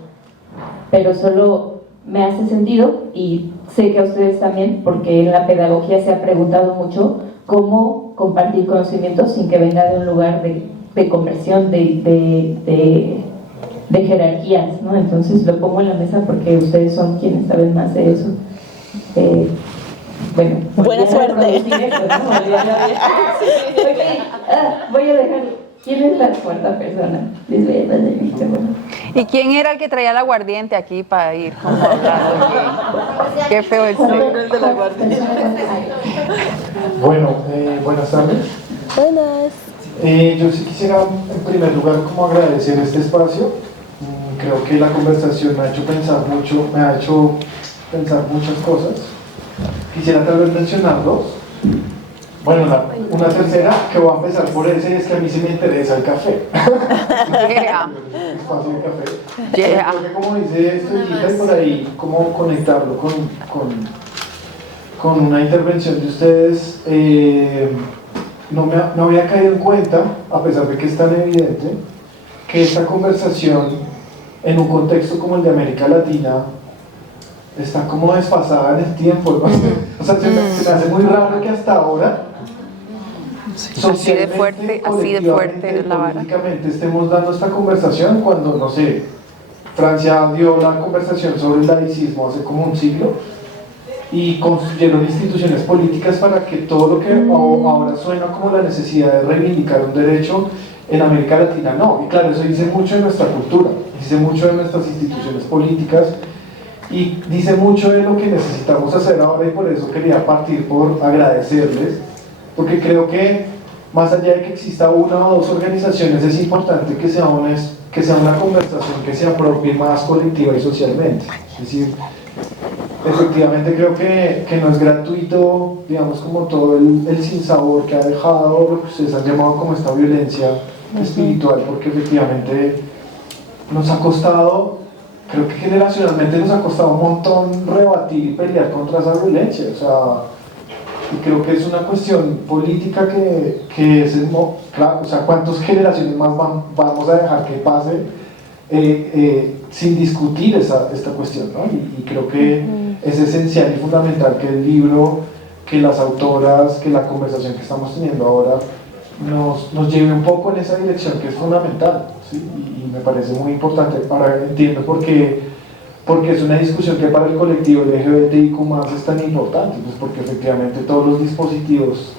solo me hace sentido, y sé que a ustedes también, porque en la pedagogía se ha preguntado mucho cómo compartir conocimientos sin que venga de un lugar de conversión, de jerarquías, ¿no? Entonces lo pongo en la mesa porque ustedes son quienes saben más de eso. Bueno, buena suerte. Esto, ¿no? Voy a dejar. ¿Quién es la cuarta persona? Les voy a dar el micrófono. ¿Y quién era el que traía el aguardiente aquí para ir como hablando? Qué feo el Bueno, buenas tardes. Buenas. Yo sí quisiera, en primer lugar, como agradecer este espacio. Creo que la conversación me ha hecho pensar muchas cosas. Quisiera tal vez mencionar dos. Bueno, una tercera, que voy a empezar por ese, es que a mí sí me interesa el café. Yeah. El espacio de café. Yeah. Creo que, como dice Estrellita, y por ahí, cómo conectarlo con una intervención de ustedes, no había caído en cuenta, a pesar de que es tan evidente, que esta conversación en un contexto como el de América Latina está como desfasada en el tiempo, ¿no? O sea, se me hace muy raro que hasta ahora así de fuerte es la vara. Políticamente estemos dando esta conversación cuando, no sé, Francia dio la conversación sobre el laicismo hace como un siglo y construyeron instituciones políticas para que todo lo que ahora suena como la necesidad de reivindicar un derecho en América Latina no. Y claro, eso dice mucho de nuestra cultura, dice mucho de nuestras instituciones políticas y dice mucho de lo que necesitamos hacer ahora, y por eso quería partir por agradecerles, porque creo que más allá de que exista una o dos organizaciones, es importante que sea una conversación que se apropie más colectiva y socialmente. Es decir, efectivamente creo que no es gratuito, digamos, como todo el sinsabor que ha dejado lo que ustedes han llamado como esta violencia espiritual, porque efectivamente nos ha costado, creo que generacionalmente nos ha costado un montón rebatir y pelear contra esa violencia, o sea, y creo que es una cuestión política que es claro, o sea, ¿cuántas generaciones más vamos a dejar que pase sin discutir esta cuestión, ¿no? Y creo que es esencial y fundamental que el libro, que las autoras, que la conversación que estamos teniendo ahora nos lleve un poco en esa dirección que es fundamental, ¿sí? Y me parece muy importante. Ahora entiendo porque es una discusión que para el colectivo LGBTIQ+ es tan importante, pues porque efectivamente todos los dispositivos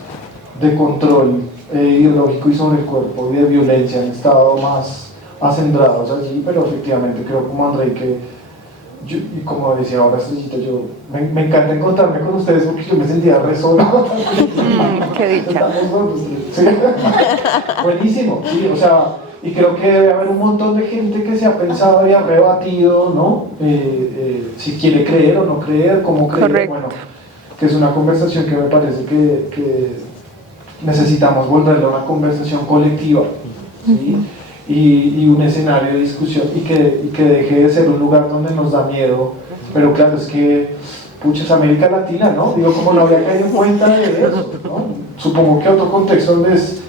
de control ideológico y sobre el cuerpo y de violencia han estado más acendrados allí, pero efectivamente creo como Andrei que yo, y como decía ahora Estrellita, yo me encanta encontrarme con ustedes porque yo me sentía re solo. Qué dicha. Sí. Buenísimo, sí, o sea, y creo que debe haber un montón de gente que se ha pensado y ha rebatido, ¿no? Si quiere creer o no creer, cómo creer. Correcto. Bueno, que es una conversación que me parece que necesitamos volverla a una conversación colectiva, ¿sí? Y un escenario de discusión y que deje de ser un lugar donde nos da miedo, pero claro, es que pucha, es América Latina, ¿no? Digo, como no había caído en cuenta de eso, ¿no? Supongo que otro contexto donde es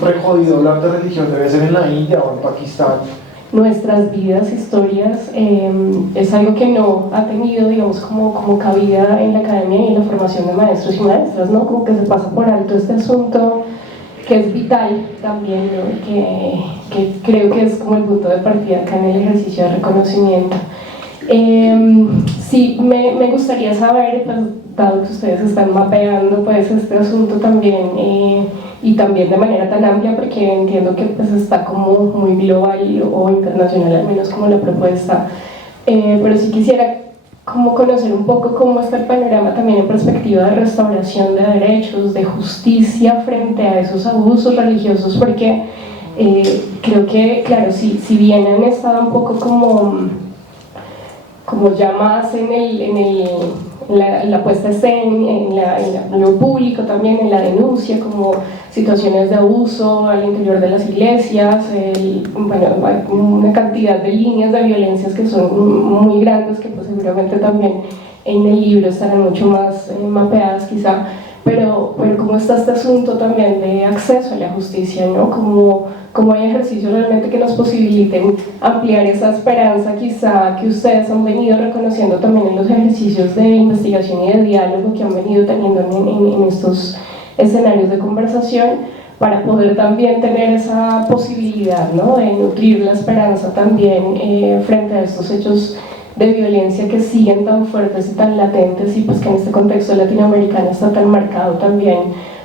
re jodido hablar de religión debe ser en la India o en Pakistán. Nuestras vidas, historias, es algo que no ha tenido, digamos, como cabida en la academia y en la formación de maestros y maestras, ¿no? Como que se pasa por alto este asunto que es vital también, ¿no? Que creo que es como el punto de partida acá en el ejercicio de reconocimiento. Sí, me gustaría saber, pues, dado que ustedes están mapeando pues este asunto también y también de manera tan amplia, porque entiendo que pues está como muy global o internacional al menos como la propuesta, pero sí quisiera como conocer un poco cómo está el panorama también en perspectiva de restauración de derechos, de justicia frente a esos abusos religiosos, porque creo que, claro, si bien han estado un poco como ya más en la puesta en escena, en lo público también, en la denuncia, como situaciones de abuso al interior de las iglesias, bueno, hay una cantidad de líneas de violencias que son muy grandes, que pues seguramente también en el libro estarán mucho más mapeadas quizá, pero cómo está este asunto también de acceso a la justicia, ¿no? Como hay ejercicios realmente que nos posibiliten ampliar esa esperanza quizá que ustedes han venido reconociendo también en los ejercicios de investigación y de diálogo que han venido teniendo en estos escenarios de conversación, para poder también tener esa posibilidad, ¿no? De nutrir la esperanza también frente a estos hechos de violencia que siguen tan fuertes y tan latentes, y pues que en este contexto latinoamericano está tan marcado también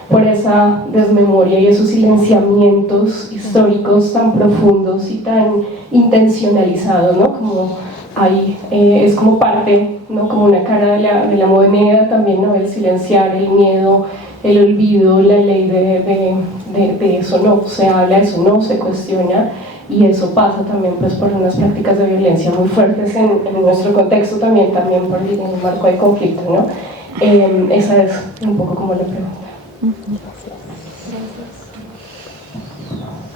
por esa desmemoria y esos silenciamientos históricos tan profundos y tan intencionalizados, ¿no? Como hay, es como parte, ¿no? Como una cara de la moneda también, ¿no? El silenciar, el miedo, el olvido, la ley de eso no se habla, eso no se cuestiona, y eso pasa también pues por unas prácticas de violencia muy fuertes en nuestro contexto también por el marco de conflicto, ¿no? Esa es un poco como la pregunta.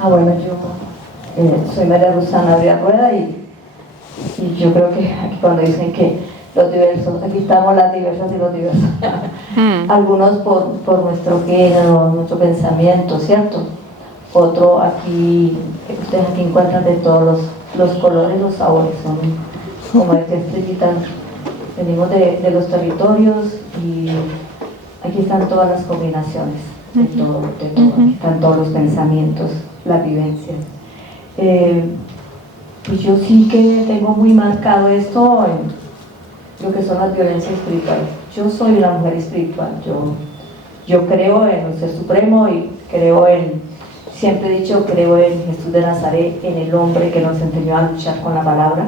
Bueno, yo soy María Rosana Vía Rueda y yo creo que aquí cuando dicen que los diversos, aquí estamos las diversas y los diversos, algunos por nuestro género, nuestro pensamiento, ¿cierto? Otro aquí, ustedes aquí encuentran de todos los colores, los sabores, son como de estrellitas. Venimos de los territorios y aquí están todas las combinaciones de todo, aquí están todos los pensamientos, las vivencias. Y yo sí que tengo muy marcado esto en lo que son las violencias espirituales. Yo soy una mujer espiritual, yo creo en el Ser Supremo y creo siempre he dicho, creo en Jesús de Nazaret, en el hombre que nos enseñó a luchar con la palabra,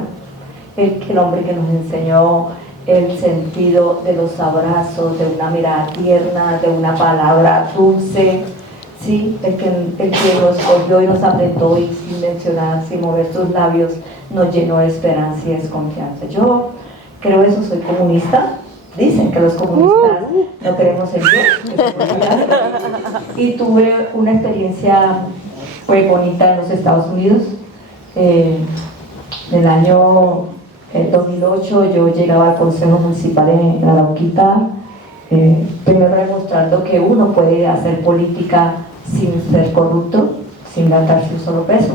el hombre que nos enseñó el sentido de los abrazos, de una mirada tierna, de una palabra dulce, ¿sí? el que nos cogió y nos apretó y sin mencionar, sin mover sus labios, nos llenó de esperanza y desconfianza. Yo creo eso, soy comunista. Dicen que los comunistas no creemos en Dios. Y tuve una experiencia muy bonita en los Estados Unidos. En el año 2008 yo llegaba al Consejo Municipal en Arauquita, primero demostrando que uno puede hacer política sin ser corrupto, sin gastarse un solo peso.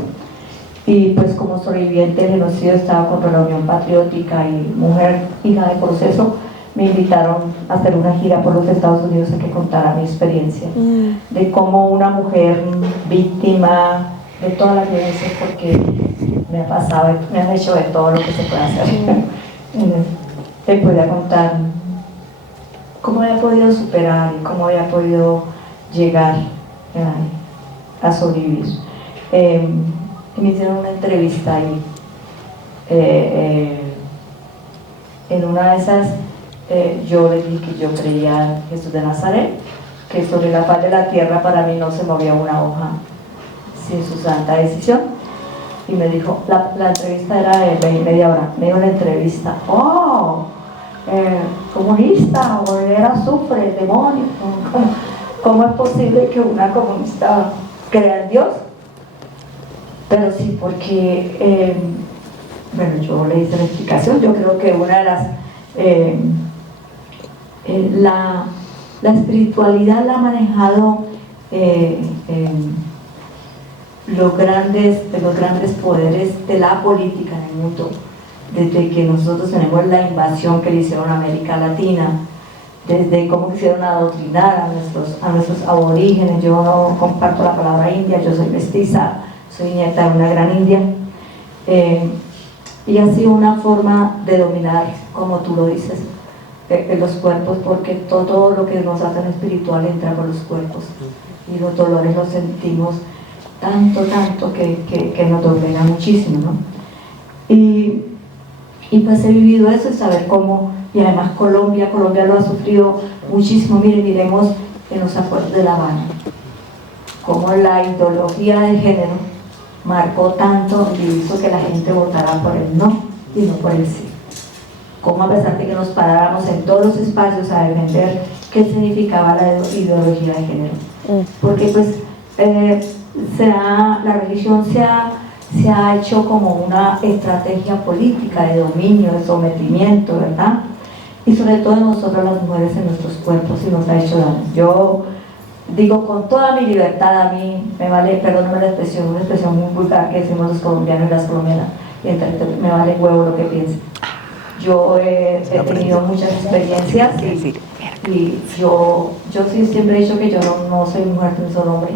Y pues como sobreviviente del genocidio estaba contra la Unión Patriótica y mujer hija de proceso, me invitaron a hacer una gira por los Estados Unidos a que contara mi experiencia de cómo una mujer víctima de todas las violencias, porque me ha pasado, me han hecho de todo lo que se puede hacer. Te podía contar cómo había podido superar y cómo había podido llegar a sobrevivir. Y me hicieron una entrevista y en una de esas yo les dije que yo creía en Jesús de Nazaret, que sobre la faz de la tierra para mí no se movía una hoja sin su santa decisión. Y me dijo, la entrevista era de media hora, me dio la entrevista, comunista, o era azufre, demonio, ¿cómo es posible que una comunista crea en Dios? Pero sí, porque, bueno, yo le hice la explicación, yo creo que una de las, la espiritualidad la ha manejado los grandes poderes de la política en el mundo, desde que nosotros tenemos la invasión que le hicieron a América Latina, desde cómo quisieron adoctrinar a nuestros aborígenes. Yo no comparto la palabra india, yo soy mestiza, soy nieta de una gran india, y ha sido una forma de dominar, como tú lo dices, los cuerpos, porque todo lo que nos hace en espiritual entra por los cuerpos, y los dolores los sentimos tanto que nos doblega muchísimo, ¿no? Y pues he vivido eso, y saber cómo, y además Colombia lo ha sufrido muchísimo. Miremos en los acuerdos de La Habana, cómo la ideología de género marcó tanto y hizo que la gente votara por el no y no por el sí. Como a pesar de que nos paráramos en todos los espacios a defender qué significaba la ideología de género, porque pues la religión se ha hecho como una estrategia política de dominio, de sometimiento, ¿verdad? Y sobre todo nosotros las mujeres en nuestros cuerpos, y nos ha hecho daño. Yo digo con toda mi libertad, a mí me vale, perdóname la expresión, una expresión muy vulgar que decimos los colombianos y las colombianas, y me vale huevo lo que piensen. Yo he tenido muchas experiencias y yo sí siempre he dicho que yo no soy mujer de un solo hombre.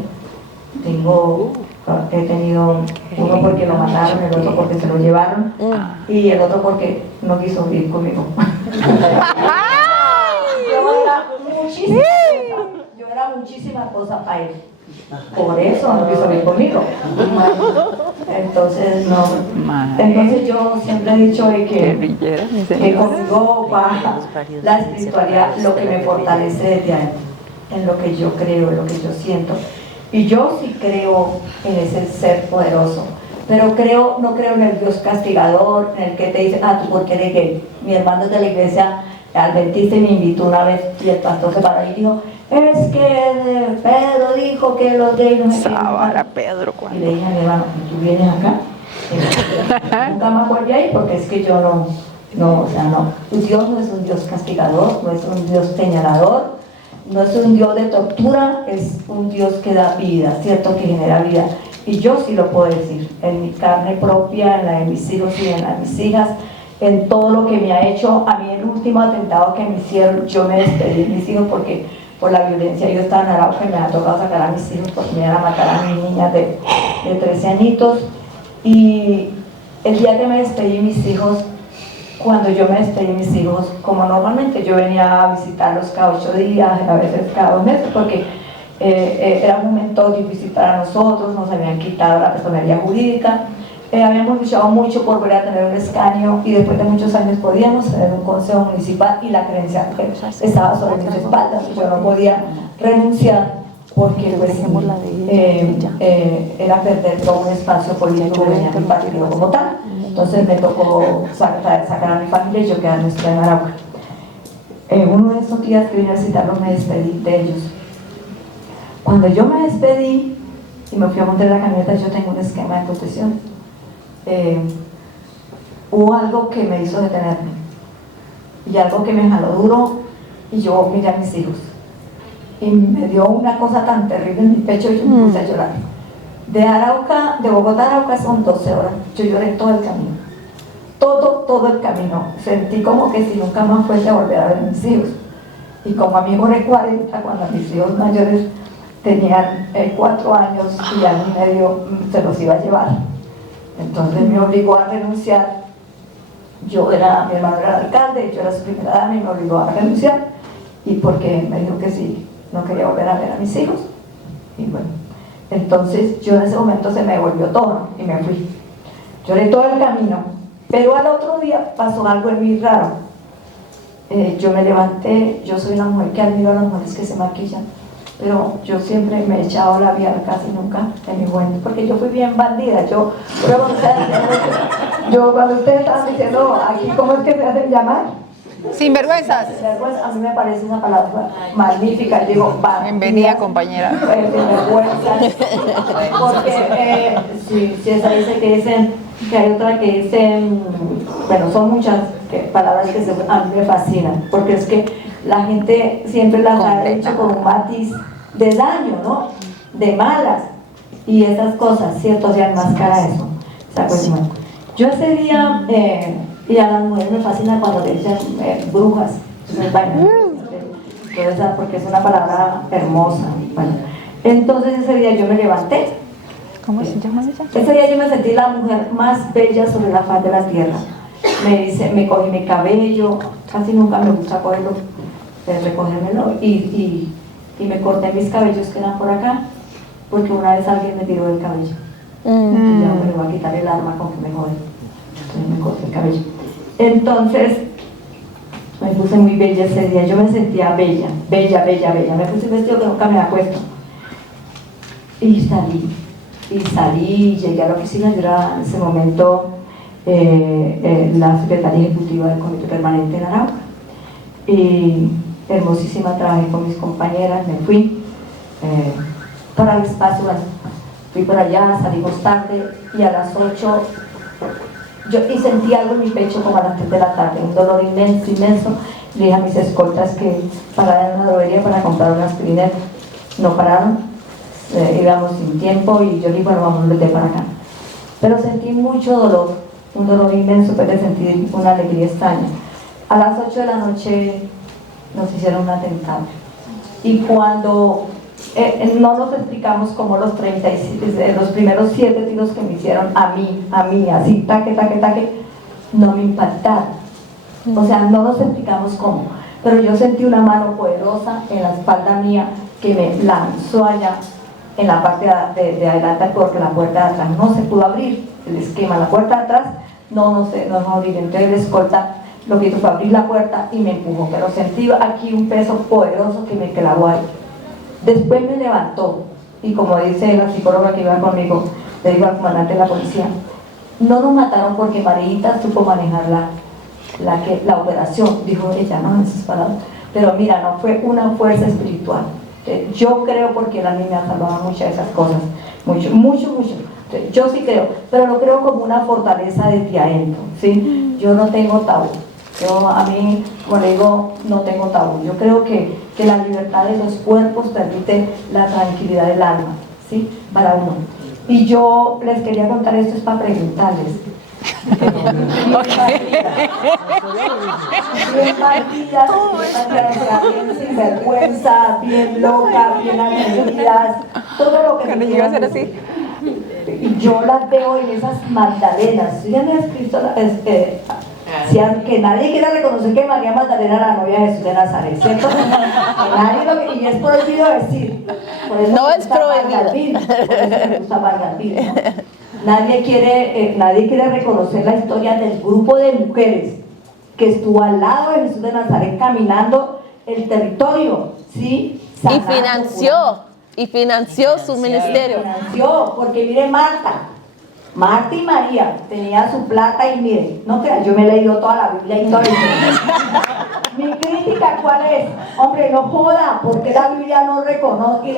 He tenido uno porque lo mataron, el otro porque se lo llevaron y el otro porque no quiso vivir conmigo. Yo era muchísimas cosas para él, por eso no quiso vivir conmigo. Entonces yo siempre he dicho que conmigo va la espiritualidad, lo que me fortalece desde adentro, en lo que yo creo, en lo que yo siento. Y yo sí creo en ese ser poderoso, pero no creo en el Dios castigador, en el que te dice, tú porque eres gay. Mi hermano de la iglesia adventista me invitó una vez y el pastor se paró y dijo, es que Pedro dijo que los gays no se Pedro, y le dije a mi hermano, ¿tú vienes acá? Nunca más volví ahí porque es que yo no. Dios no es un Dios castigador, no es un Dios señalador, no es un Dios de tortura, es un Dios que da vida, ¿cierto? Que genera vida. Y yo sí lo puedo decir, en mi carne propia, en la de mis hijos y en la de mis hijas, en todo lo que me ha hecho. A mí el último atentado que me hicieron, yo me despedí de mis hijos porque por la violencia yo estaba en Arauca y me ha tocado sacar a mis hijos porque me iban a matar a mis niñas de 13 añitos. Y el día que me despedí de mis hijos, cuando yo me despedí de mis hijos, como normalmente yo venía a visitarlos cada 8 días, a veces cada 2 meses, porque era un momento difícil para nosotros, nos habían quitado la personería jurídica, habíamos luchado mucho por volver a tener un escaño y después de muchos años podíamos tener un consejo municipal y la creencia estaba sobre mis espaldas, yo no podía renunciar porque pues, era perder todo un espacio político que venía mi partido como tal. Entonces me tocó sacar a mi familia y yo quedarme en Arauca. Uno de esos días que vine a visitarlos me despedí de ellos. Cuando yo me despedí y me fui a montar la camioneta, yo tengo un esquema de protección. Hubo algo que me hizo detenerme y algo que me jaló duro y yo miré a mis hijos y me dio una cosa tan terrible en mi pecho y yo me puse a llorar. De Bogotá a Arauca son 12 horas, yo lloré todo el camino, todo el camino, sentí como que si nunca más fuese a volver a ver a mis hijos. Y como a mí moré 40, cuando mis hijos mayores tenían 4 años y año y medio, se los iba a llevar. Entonces me obligó a renunciar. Mi hermano era el alcalde, yo era su primera dama y me obligó a renunciar. Y porque me dijo que sí, no quería volver a ver a mis hijos. Y bueno, entonces yo en ese momento se me volvió todo y me fui. Lloré todo el camino, pero al otro día pasó algo en mí raro. Yo me levanté, yo soy una mujer que admiro a las mujeres que se maquillan, pero yo siempre me he echado labial, casi nunca en mi juventud, porque yo fui bien bandida. Yo cuando ustedes estaban diciendo aquí, ¿cómo es que se hacen llamar? Sinvergüenzas. A mí me parece una palabra magnífica. Digo, bienvenida, compañera. Sinvergüenzas. Porque si esa dice que hay otra que dice, bueno, son muchas palabras que a mí me fascinan, porque es que la gente siempre las ha hecho con un matiz de daño, ¿no? De malas y esas cosas, ¿cierto? Se enmascara eso. Yo ese día, y a las mujeres me fascina cuando le dicen brujas, porque es una palabra hermosa. Bueno, entonces ese día yo me levanté. ¿Cómo se llama ella? Ese día yo me sentí la mujer más bella sobre la faz de la tierra. Me cogí mi cabello, casi nunca me gusta cogerlo, recogérmelo, y me corté mis cabellos que eran por acá, porque una vez alguien me tiró el cabello. Y ya me voy a quitar el arma con que me jode. Entonces me corté el cabello. Entonces me puse muy bella ese día, yo me sentía bella. Me puse un vestido que nunca me había puesto. Y salí, llegué a la oficina. Yo era en ese momento la secretaria ejecutiva del Comité Permanente en Arauca. Y hermosísima, trabajé con mis compañeras, me fui para el espacio, fui por allá, salimos tarde y a las 8 y sentí algo en mi pecho como a las 3 de la tarde, un dolor inmenso. Le dije a mis escoltas que pararan en una droguería para comprar unas aspirinas, no pararon, íbamos sin tiempo y yo dije, bueno, vamos de para acá. Pero sentí mucho dolor, un dolor inmenso, pero sentí una alegría extraña. A las 8 de la noche nos hicieron un atentado. Y cuando no nos explicamos cómo los primeros 7 tiros que me hicieron a mí, así, taque, no me impactaron. O sea, no nos explicamos cómo. Pero yo sentí una mano poderosa en la espalda mía que me lanzó allá en la parte de adelante, porque la puerta de atrás no se pudo abrir, el esquema, la puerta de atrás no abrir. Entonces el escolta lo que hizo fue abrir la puerta y me empujó, pero sentí aquí un peso poderoso que me clavó ahí. Después me levantó y, como dice la psicóloga que iba conmigo, le digo al comandante de la policía, no nos mataron porque Marita supo manejar la operación, dijo ella, no en esas palabras, pero mira, no fue una fuerza espiritual. Yo creo, porque la niña salvaba muchas de esas cosas, mucho. Yo sí creo, pero lo creo como una fortaleza desde adentro, ¿sí? Yo no tengo tabú. Yo, a mí, como le digo, no tengo tabú. Yo creo que la libertad de los cuerpos permite la tranquilidad del alma, ¿sí? Para uno. Y yo les quería contar esto, es para preguntarles. Bien partidas, bien sinvergüenza, bien loca, bien agredidas, todo lo que me quieran decir. Y yo las veo en esas Magdalenas. Yo ya me he escrito, que nadie quiera reconocer que María Magdalena era la novia de Jesús de Nazaret, ¿cierto? Y es prohibido decir. Por eso no es prohibido. Por eso me gusta Margarita, ¿no? Nadie quiere reconocer la historia del grupo de mujeres que estuvo al lado de Jesús de Nazaret caminando el territorio, ¿sí? Y financió su ministerio. Financió, porque mire Marta y María tenía su plata y mire, no crean, yo me he leído toda la Biblia y todo eso. Mi crítica, ¿cuál es? Hombre, no joda, porque la Biblia no reconoce. Y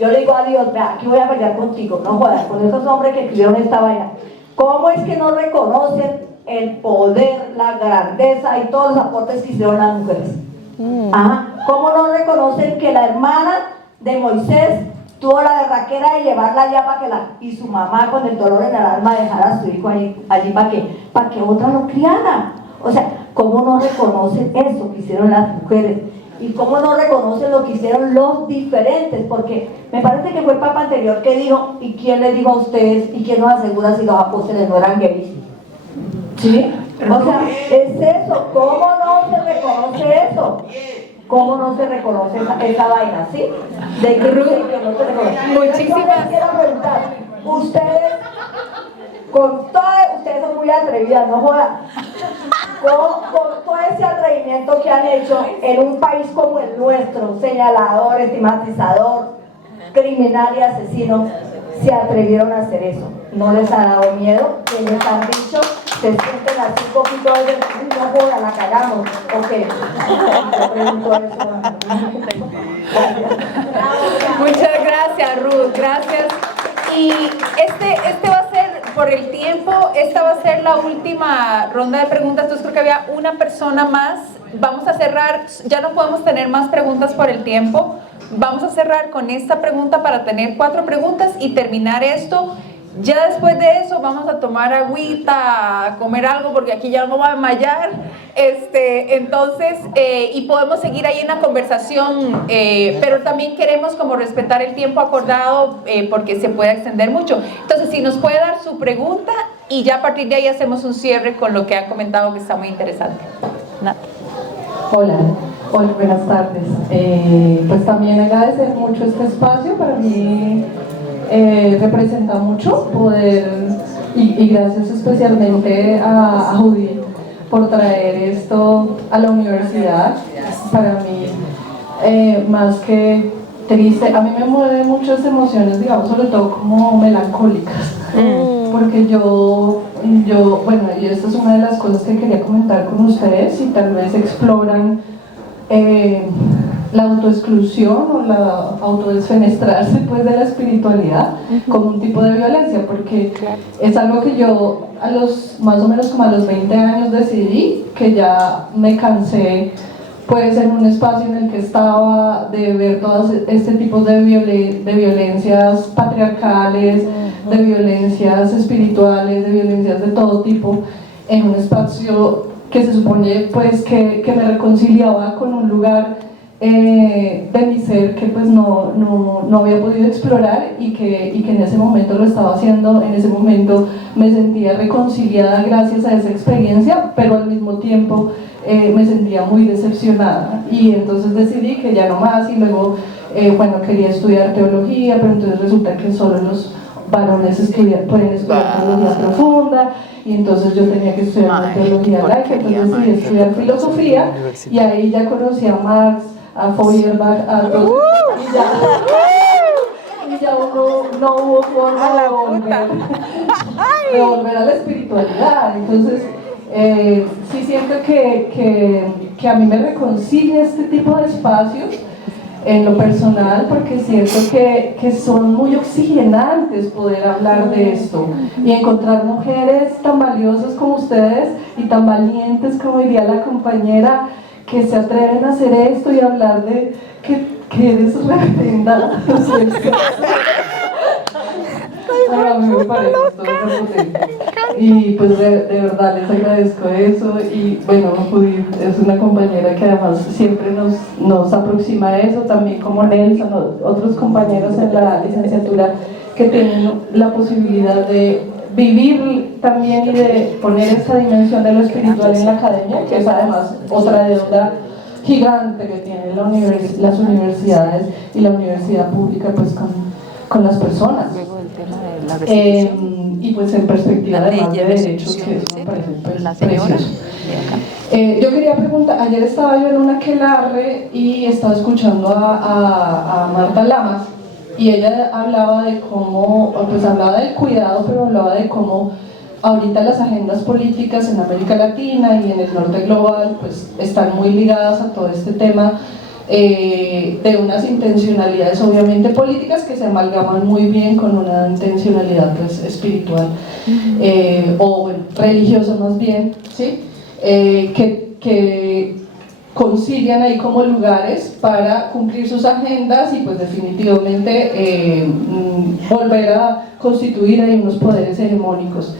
yo le digo a Dios, vea, aquí voy a pelear contigo, no jodas, con esos hombres que escribieron esta vaina. ¿Cómo es que no reconocen el poder, la grandeza y todos los aportes que hicieron las mujeres? ¿Cómo no reconocen que la hermana de Moisés tuvo la berraquera de llevarla allá y su mamá con el dolor en el alma dejara a su hijo allí para que otra lo criara? O sea, ¿cómo no reconocen eso que hicieron las mujeres? ¿Y cómo no reconocen lo que hicieron los diferentes? Porque me parece que fue el Papa anterior que dijo, ¿y quién les dijo a ustedes? ¿Y quién nos asegura si los apóstoles no eran gays? ¿Sí? O sea, es eso. ¿Cómo no se reconoce eso? ¿Cómo no se reconoce esa vaina? ¿Sí? De que no se reconoce. Muchísimas. Yo les quiero preguntar, ustedes son muy atrevidas, no jodan. Con todo ese atrevimiento que han hecho en un país como el nuestro, señalador, estigmatizador, criminal y asesino, se atrevieron a hacer eso. ¿No les ha dado miedo? ¿Qué les han dicho? ¿Se sienten así un poquito de no jodan, la cagamos? ¿Ok? Yo pregunto eso. Muchas gracias, Ruth, gracias. Y este va a ser, por el tiempo, esta va a ser la última ronda de preguntas. Entonces creo que había una persona más. Vamos a cerrar, ya no podemos tener más preguntas por el tiempo. Vamos a cerrar con esta pregunta para tener 4 preguntas y terminar esto. Ya después de eso vamos a tomar agüita, a comer algo, porque aquí ya no vamos a desmayar. Entonces, y podemos seguir ahí en la conversación, pero también queremos como respetar el tiempo acordado, porque se puede extender mucho. Entonces, si nos puede dar su pregunta y ya a partir de ahí hacemos un cierre con lo que ha comentado, que está muy interesante. Nat. Hola, buenas tardes. Pues también agradecer mucho este espacio. Para mí representa mucho poder, y gracias especialmente a Judith por traer esto a la universidad. Para mí, más que triste, a mí me mueven muchas emociones, digamos, sobre todo como melancólicas, porque yo, bueno, y esta es una de las cosas que quería comentar con ustedes, y tal vez exploran la autoexclusión o la autodesfenestrarse pues de la espiritualidad como un tipo de violencia, porque es algo que yo más o menos como a los 20 años decidí que ya me cansé pues en un espacio en el que estaba de ver todos este tipo de violencias patriarcales, de violencias espirituales, de violencias de todo tipo, en un espacio que se supone pues que me reconciliaba con un lugar de mi ser que pues no había podido explorar, y que en ese momento lo estaba haciendo. En ese momento me sentía reconciliada gracias a esa experiencia, pero al mismo tiempo me sentía muy decepcionada, y entonces decidí que ya no más. Y luego bueno, quería estudiar teología, pero entonces resulta que solo los varones pueden estudiar teología profunda, y entonces yo tenía que estudiar teología laica. Entonces decidí estudiar filosofía, y ahí ya conocí a Marx, a Feuerbach, a todo, y ya no hubo forma de volver a la espiritualidad. Entonces sí siento que a mí me reconcilia este tipo de espacios, en lo personal, porque siento que son muy oxigenantes poder hablar de esto y encontrar mujeres tan valiosas como ustedes y tan valientes como diría la compañera, que se atreven a hacer esto y hablar de que eres reverenda. Bueno, a mí me parece todo potente. Y pues de verdad les agradezco eso. Y bueno, Judith es una compañera que además siempre nos aproxima a eso, también como Nelson, otros compañeros en la licenciatura que tienen la posibilidad de vivir también y de poner esta dimensión de lo espiritual en la academia, que es además otra deuda gigante que tienen las universidades y la universidad pública pues con las personas. Y pues en perspectiva además de derechos, que eso me parece pues, precioso. Yo quería preguntar, ayer estaba yo en una aquelarre y estaba escuchando a Marta Lamas y ella hablaba de cómo, pues hablaba del cuidado, pero hablaba de cómo ahorita las agendas políticas en América Latina y en el norte global pues están muy ligadas a todo este tema de unas intencionalidades obviamente políticas que se amalgaman muy bien con una intencionalidad pues espiritual o bueno, religiosa más bien, ¿sí? Que concilian ahí como lugares para cumplir sus agendas y pues definitivamente volver a constituir ahí unos poderes hegemónicos.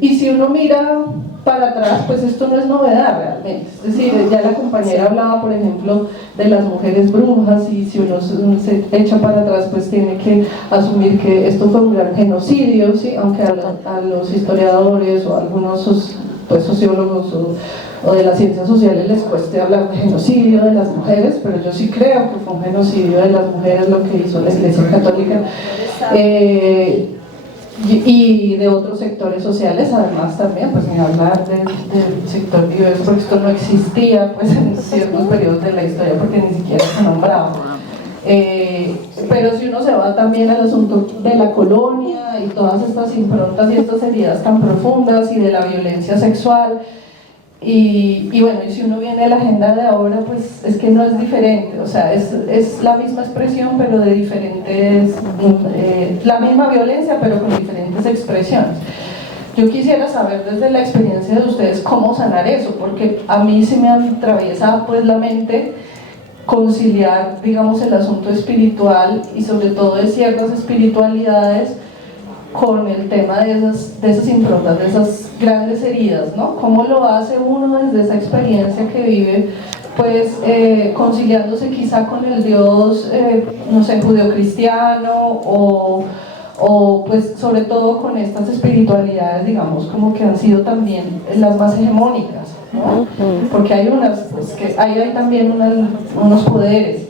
Y si uno mira para atrás, pues esto no es novedad realmente, es decir, ya la compañera hablaba por ejemplo de las mujeres brujas y si uno se echa para atrás pues tiene que asumir que esto fue un gran genocidio, ¿sí? Aunque a los historiadores o a algunos pues, sociólogos o de las ciencias sociales les cueste hablar de genocidio de las mujeres, pero yo sí creo que fue un genocidio de las mujeres lo que hizo la Iglesia Católica y de otros sectores sociales además también, pues ni hablar del sector diverso, porque esto no existía pues en ciertos periodos de la historia porque ni siquiera se nombraba. Pero si uno se va también al asunto de la colonia y todas estas improntas y estas heridas tan profundas y de la violencia sexual y bueno, y si uno viene a la agenda de ahora pues es que no es diferente, o sea, es la misma expresión pero de diferentes, la misma violencia pero con diferentes expresiones. Yo quisiera saber desde la experiencia de ustedes cómo sanar eso, porque a mí se me atraviesa pues la mente conciliar, digamos, el asunto espiritual y sobre todo de ciertas espiritualidades con el tema de esas improntas, de esas grandes heridas, ¿no? ¿Cómo lo hace uno desde esa experiencia que vive, pues, conciliándose quizá con el Dios, no sé, judeocristiano o pues sobre todo con estas espiritualidades, digamos, como que han sido también las más hegemónicas, ¿no? Porque hay unas, pues que hay también unos poderes,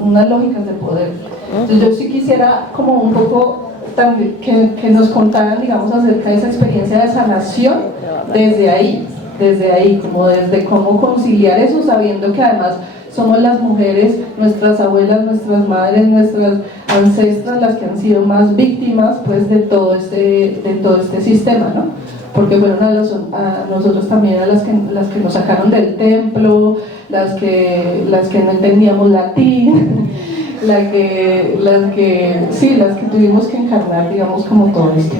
unas lógicas de poder. Entonces yo sí quisiera como un poco también que nos contaran, digamos, acerca de esa experiencia de sanación desde ahí, como desde cómo conciliar eso, sabiendo que además somos las mujeres, nuestras abuelas, nuestras madres, nuestras ancestras las que han sido más víctimas pues de todo este sistema, ¿no? Porque fueron a nosotros también a las que nos sacaron del templo, las que no entendíamos latín, las que tuvimos que encarnar, digamos, como todo esto.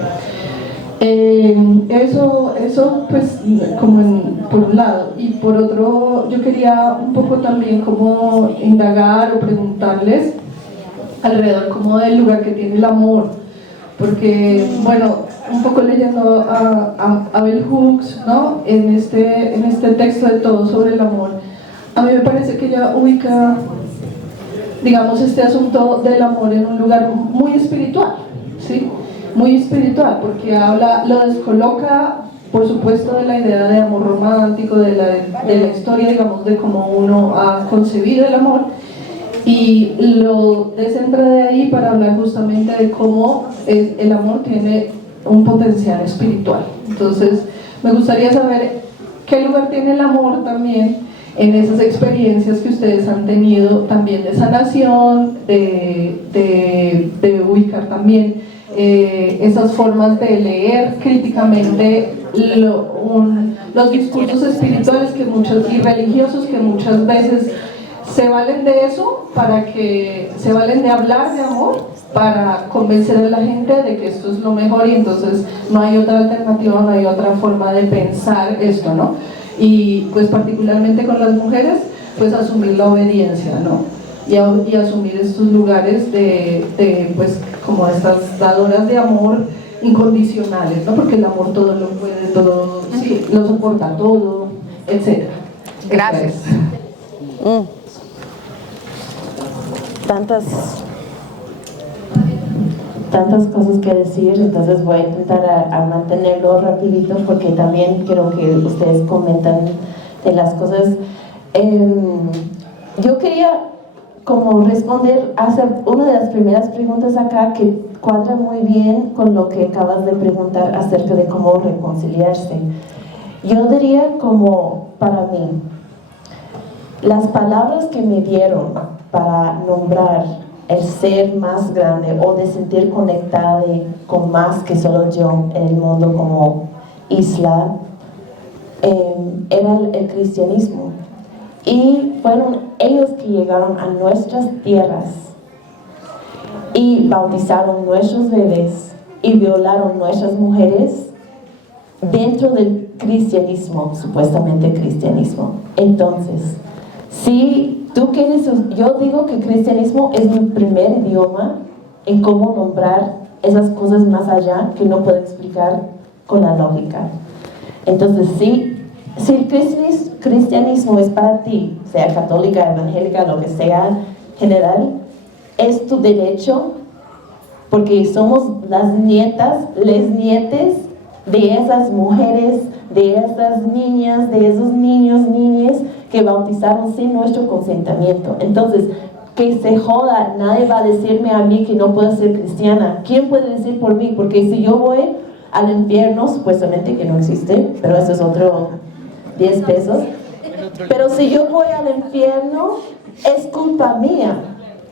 Eso pues como por un lado, y por otro yo quería un poco también como indagar o preguntarles alrededor como del lugar que tiene el amor, porque bueno, un poco leyendo a Bell Hooks, ¿no? en este texto de Todo sobre el amor, a mí me parece que ella ubica, digamos, este asunto del amor en un lugar muy espiritual, ¿sí? Muy espiritual, porque lo descoloca, por supuesto, de la idea de amor romántico, de la historia, digamos, de cómo uno ha concebido el amor, y lo descentra de ahí para hablar justamente de cómo el amor tiene un potencial espiritual. Entonces, me gustaría saber qué lugar tiene el amor también en esas experiencias que ustedes han tenido también de sanación, de ubicar también esas formas de leer críticamente los discursos espirituales y religiosos que muchas veces se valen de eso se valen de hablar de amor para convencer a la gente de que esto es lo mejor y entonces no hay otra alternativa, no hay otra forma de pensar esto, ¿no? Y pues particularmente con las mujeres, pues asumir la obediencia, ¿no? Y asumir estos lugares de pues como estas dadoras de amor incondicionales, ¿no? Porque el amor todo lo puede, todo, sí, lo soporta todo, etc. Gracias. Tantas cosas que decir, entonces voy a intentar a mantenerlo rapidito porque también quiero que ustedes comentan de las cosas. Yo quería como responder, hacer una de las primeras preguntas acá que cuadra muy bien con lo que acabas de preguntar acerca de cómo reconciliarse. Yo diría como para mí, las palabras que me dieron para nombrar el ser más grande o de sentir conectada con más que solo yo en el mundo como isla, era el cristianismo. Y fueron ellos que llegaron a nuestras tierras y bautizaron nuestros bebés y violaron nuestras mujeres dentro del cristianismo, supuestamente cristianismo. Entonces, si tú quieres, yo digo que cristianismo es mi primer idioma en cómo nombrar esas cosas más allá que no puedo explicar con la lógica. Entonces, si el cristianismo es para ti, sea católica, evangélica, lo que sea, general, es tu derecho, porque somos las nietas, les nietes de esas mujeres, de esas niñas, de esos niños, niñas que bautizaron sin nuestro consentimiento. Entonces, que se joda, nadie va a decirme a mí que no puedo ser cristiana. ¿Quién puede decir por mí? Porque si yo voy al infierno, supuestamente que no existe, pero eso es otro 10 pesos. Pero si yo voy al infierno, es culpa mía.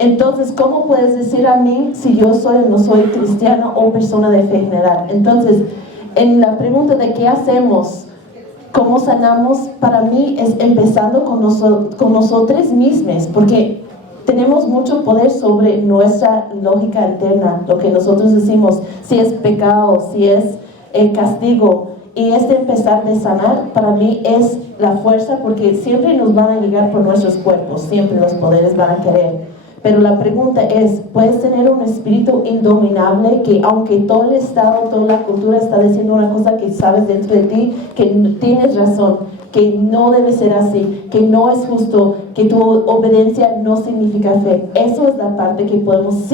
Entonces, ¿cómo puedes decir a mí si yo soy o no soy cristiana o persona de fe general? Entonces, en la pregunta de qué hacemos, cómo sanamos, para mí es empezando con nosotros mismos, porque tenemos mucho poder sobre nuestra lógica interna, lo que nosotros decimos, si es pecado, si es castigo. Y empezar de sanar, para mí es la fuerza, porque siempre nos van a llegar por nuestros cuerpos, siempre los poderes van a querer. Pero la pregunta es, ¿puedes tener un espíritu indominable que aunque todo el Estado, toda la cultura está diciendo una cosa que sabes dentro de ti, que tienes razón, que no debe ser así, que no es justo, que tu obediencia no significa fe? Eso es la parte que podemos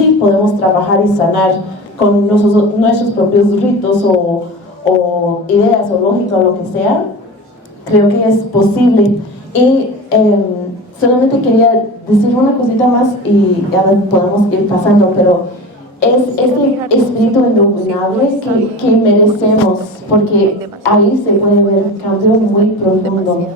trabajar y sanar con nuestros propios ritos o ideas o lógica o lo que sea. Creo que es posible. Y solamente quería decir una cosita más y ya podemos ir pasando, pero es este espíritu indominable que merecemos, porque ahí se puede ver un cambio muy profundo.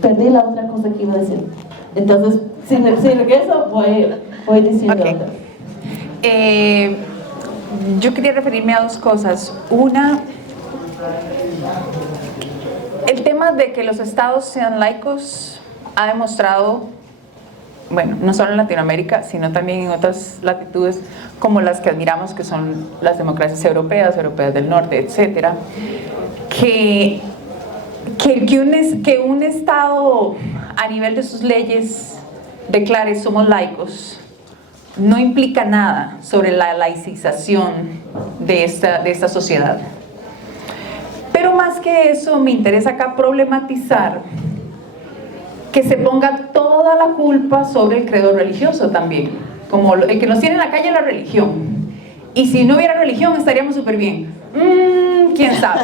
Perdí la otra cosa que iba a decir. Entonces, si regreso, voy diciendo otra. Yo quería referirme a dos cosas. Una, el tema de que los estados sean laicos ha demostrado, bueno, no solo en Latinoamérica, sino también en otras latitudes como las que admiramos, que son las democracias europeas del norte, etcétera, que un estado a nivel de sus leyes declare somos laicos no implica nada sobre la laicización de esta sociedad. Pero más que eso, me interesa acá problematizar que se ponga toda la culpa sobre el credo religioso también, como el que nos tiene en la calle la religión. Y si no hubiera religión estaríamos súper bien. ¿Quién sabe?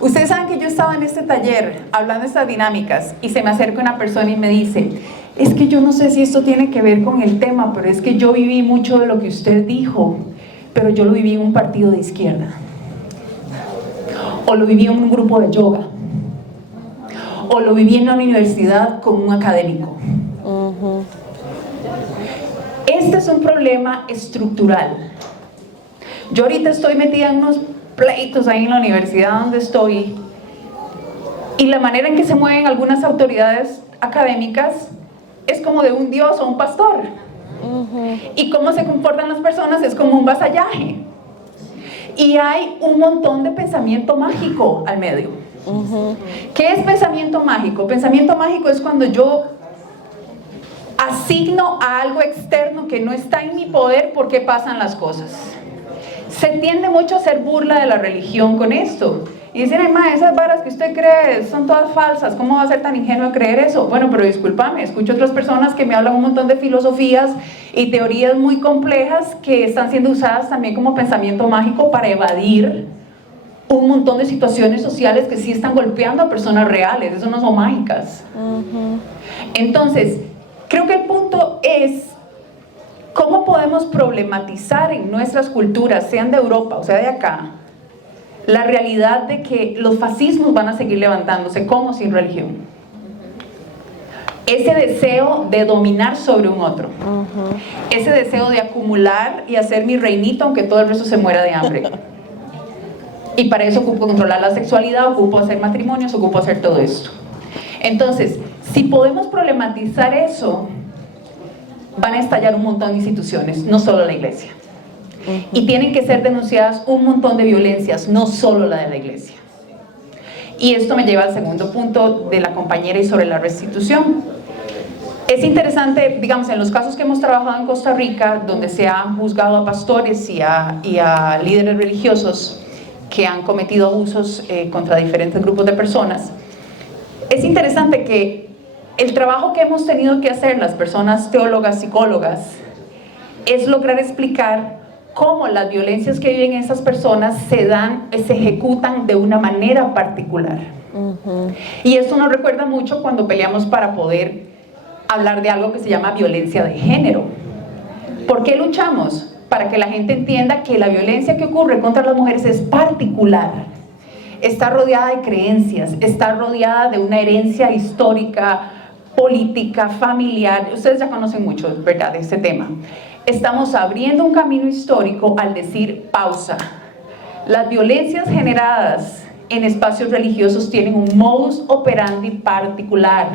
Ustedes saben que yo estaba en este taller hablando de estas dinámicas y se me acerca una persona y me dice: es que yo no sé si esto tiene que ver con el tema, pero es que yo viví mucho de lo que usted dijo, pero yo lo viví en un partido de izquierda, o lo viví en un grupo de yoga, o lo viví en la universidad con un académico. Este es un problema estructural. Yo ahorita estoy metida en unos pleitos ahí en la universidad donde estoy, y la manera en que se mueven algunas autoridades académicas es como de un dios o un pastor. Y cómo se comportan las personas es como un vasallaje. Y hay un montón de pensamiento mágico al medio. ¿Qué es pensamiento mágico? Pensamiento mágico es cuando yo asigno a algo externo que no está en mi poder por qué pasan las cosas. Se tiende mucho a hacer burla de la religión con esto. Y dicen, ay, ma, esas varas que usted cree son todas falsas, ¿cómo va a ser tan ingenuo creer eso? Bueno, pero discúlpame, escucho otras personas que me hablan un montón de filosofías y teorías muy complejas que están siendo usadas también como pensamiento mágico para evadir un montón de situaciones sociales que sí están golpeando a personas reales, eso no son mágicas. Entonces, creo que el punto es cómo podemos problematizar en nuestras culturas, sean de Europa o sea de acá, la realidad de que los fascismos van a seguir levantándose con o sin religión. Ese deseo de dominar sobre un otro. Ese deseo de acumular y hacer mi reinito aunque todo el resto se muera de hambre. Y para eso ocupo controlar la sexualidad, ocupo hacer matrimonios, ocupo hacer todo esto. Entonces, si podemos problematizar eso, van a estallar un montón de instituciones, no solo la iglesia. Y tienen que ser denunciadas un montón de violencias, no solo la de la iglesia. Y esto me lleva al segundo punto de la compañera y sobre la restitución. Es interesante, digamos, en los casos que hemos trabajado en Costa Rica, donde se ha juzgado a pastores y a líderes religiosos que han cometido abusos contra diferentes grupos de personas, es interesante que el trabajo que hemos tenido que hacer las personas teólogas, psicólogas, es lograr explicar cómo las violencias que viven esas personas se ejecutan de una manera particular. Y esto nos recuerda mucho cuando peleamos para poder hablar de algo que se llama violencia de género. ¿Por qué luchamos? Para que la gente entienda que la violencia que ocurre contra las mujeres es particular. Está rodeada de creencias, está rodeada de una herencia histórica, política, familiar. Ustedes ya conocen mucho, ¿verdad?, de este tema. Estamos abriendo un camino histórico al decir pausa. Las violencias generadas en espacios religiosos tienen un modus operandi particular.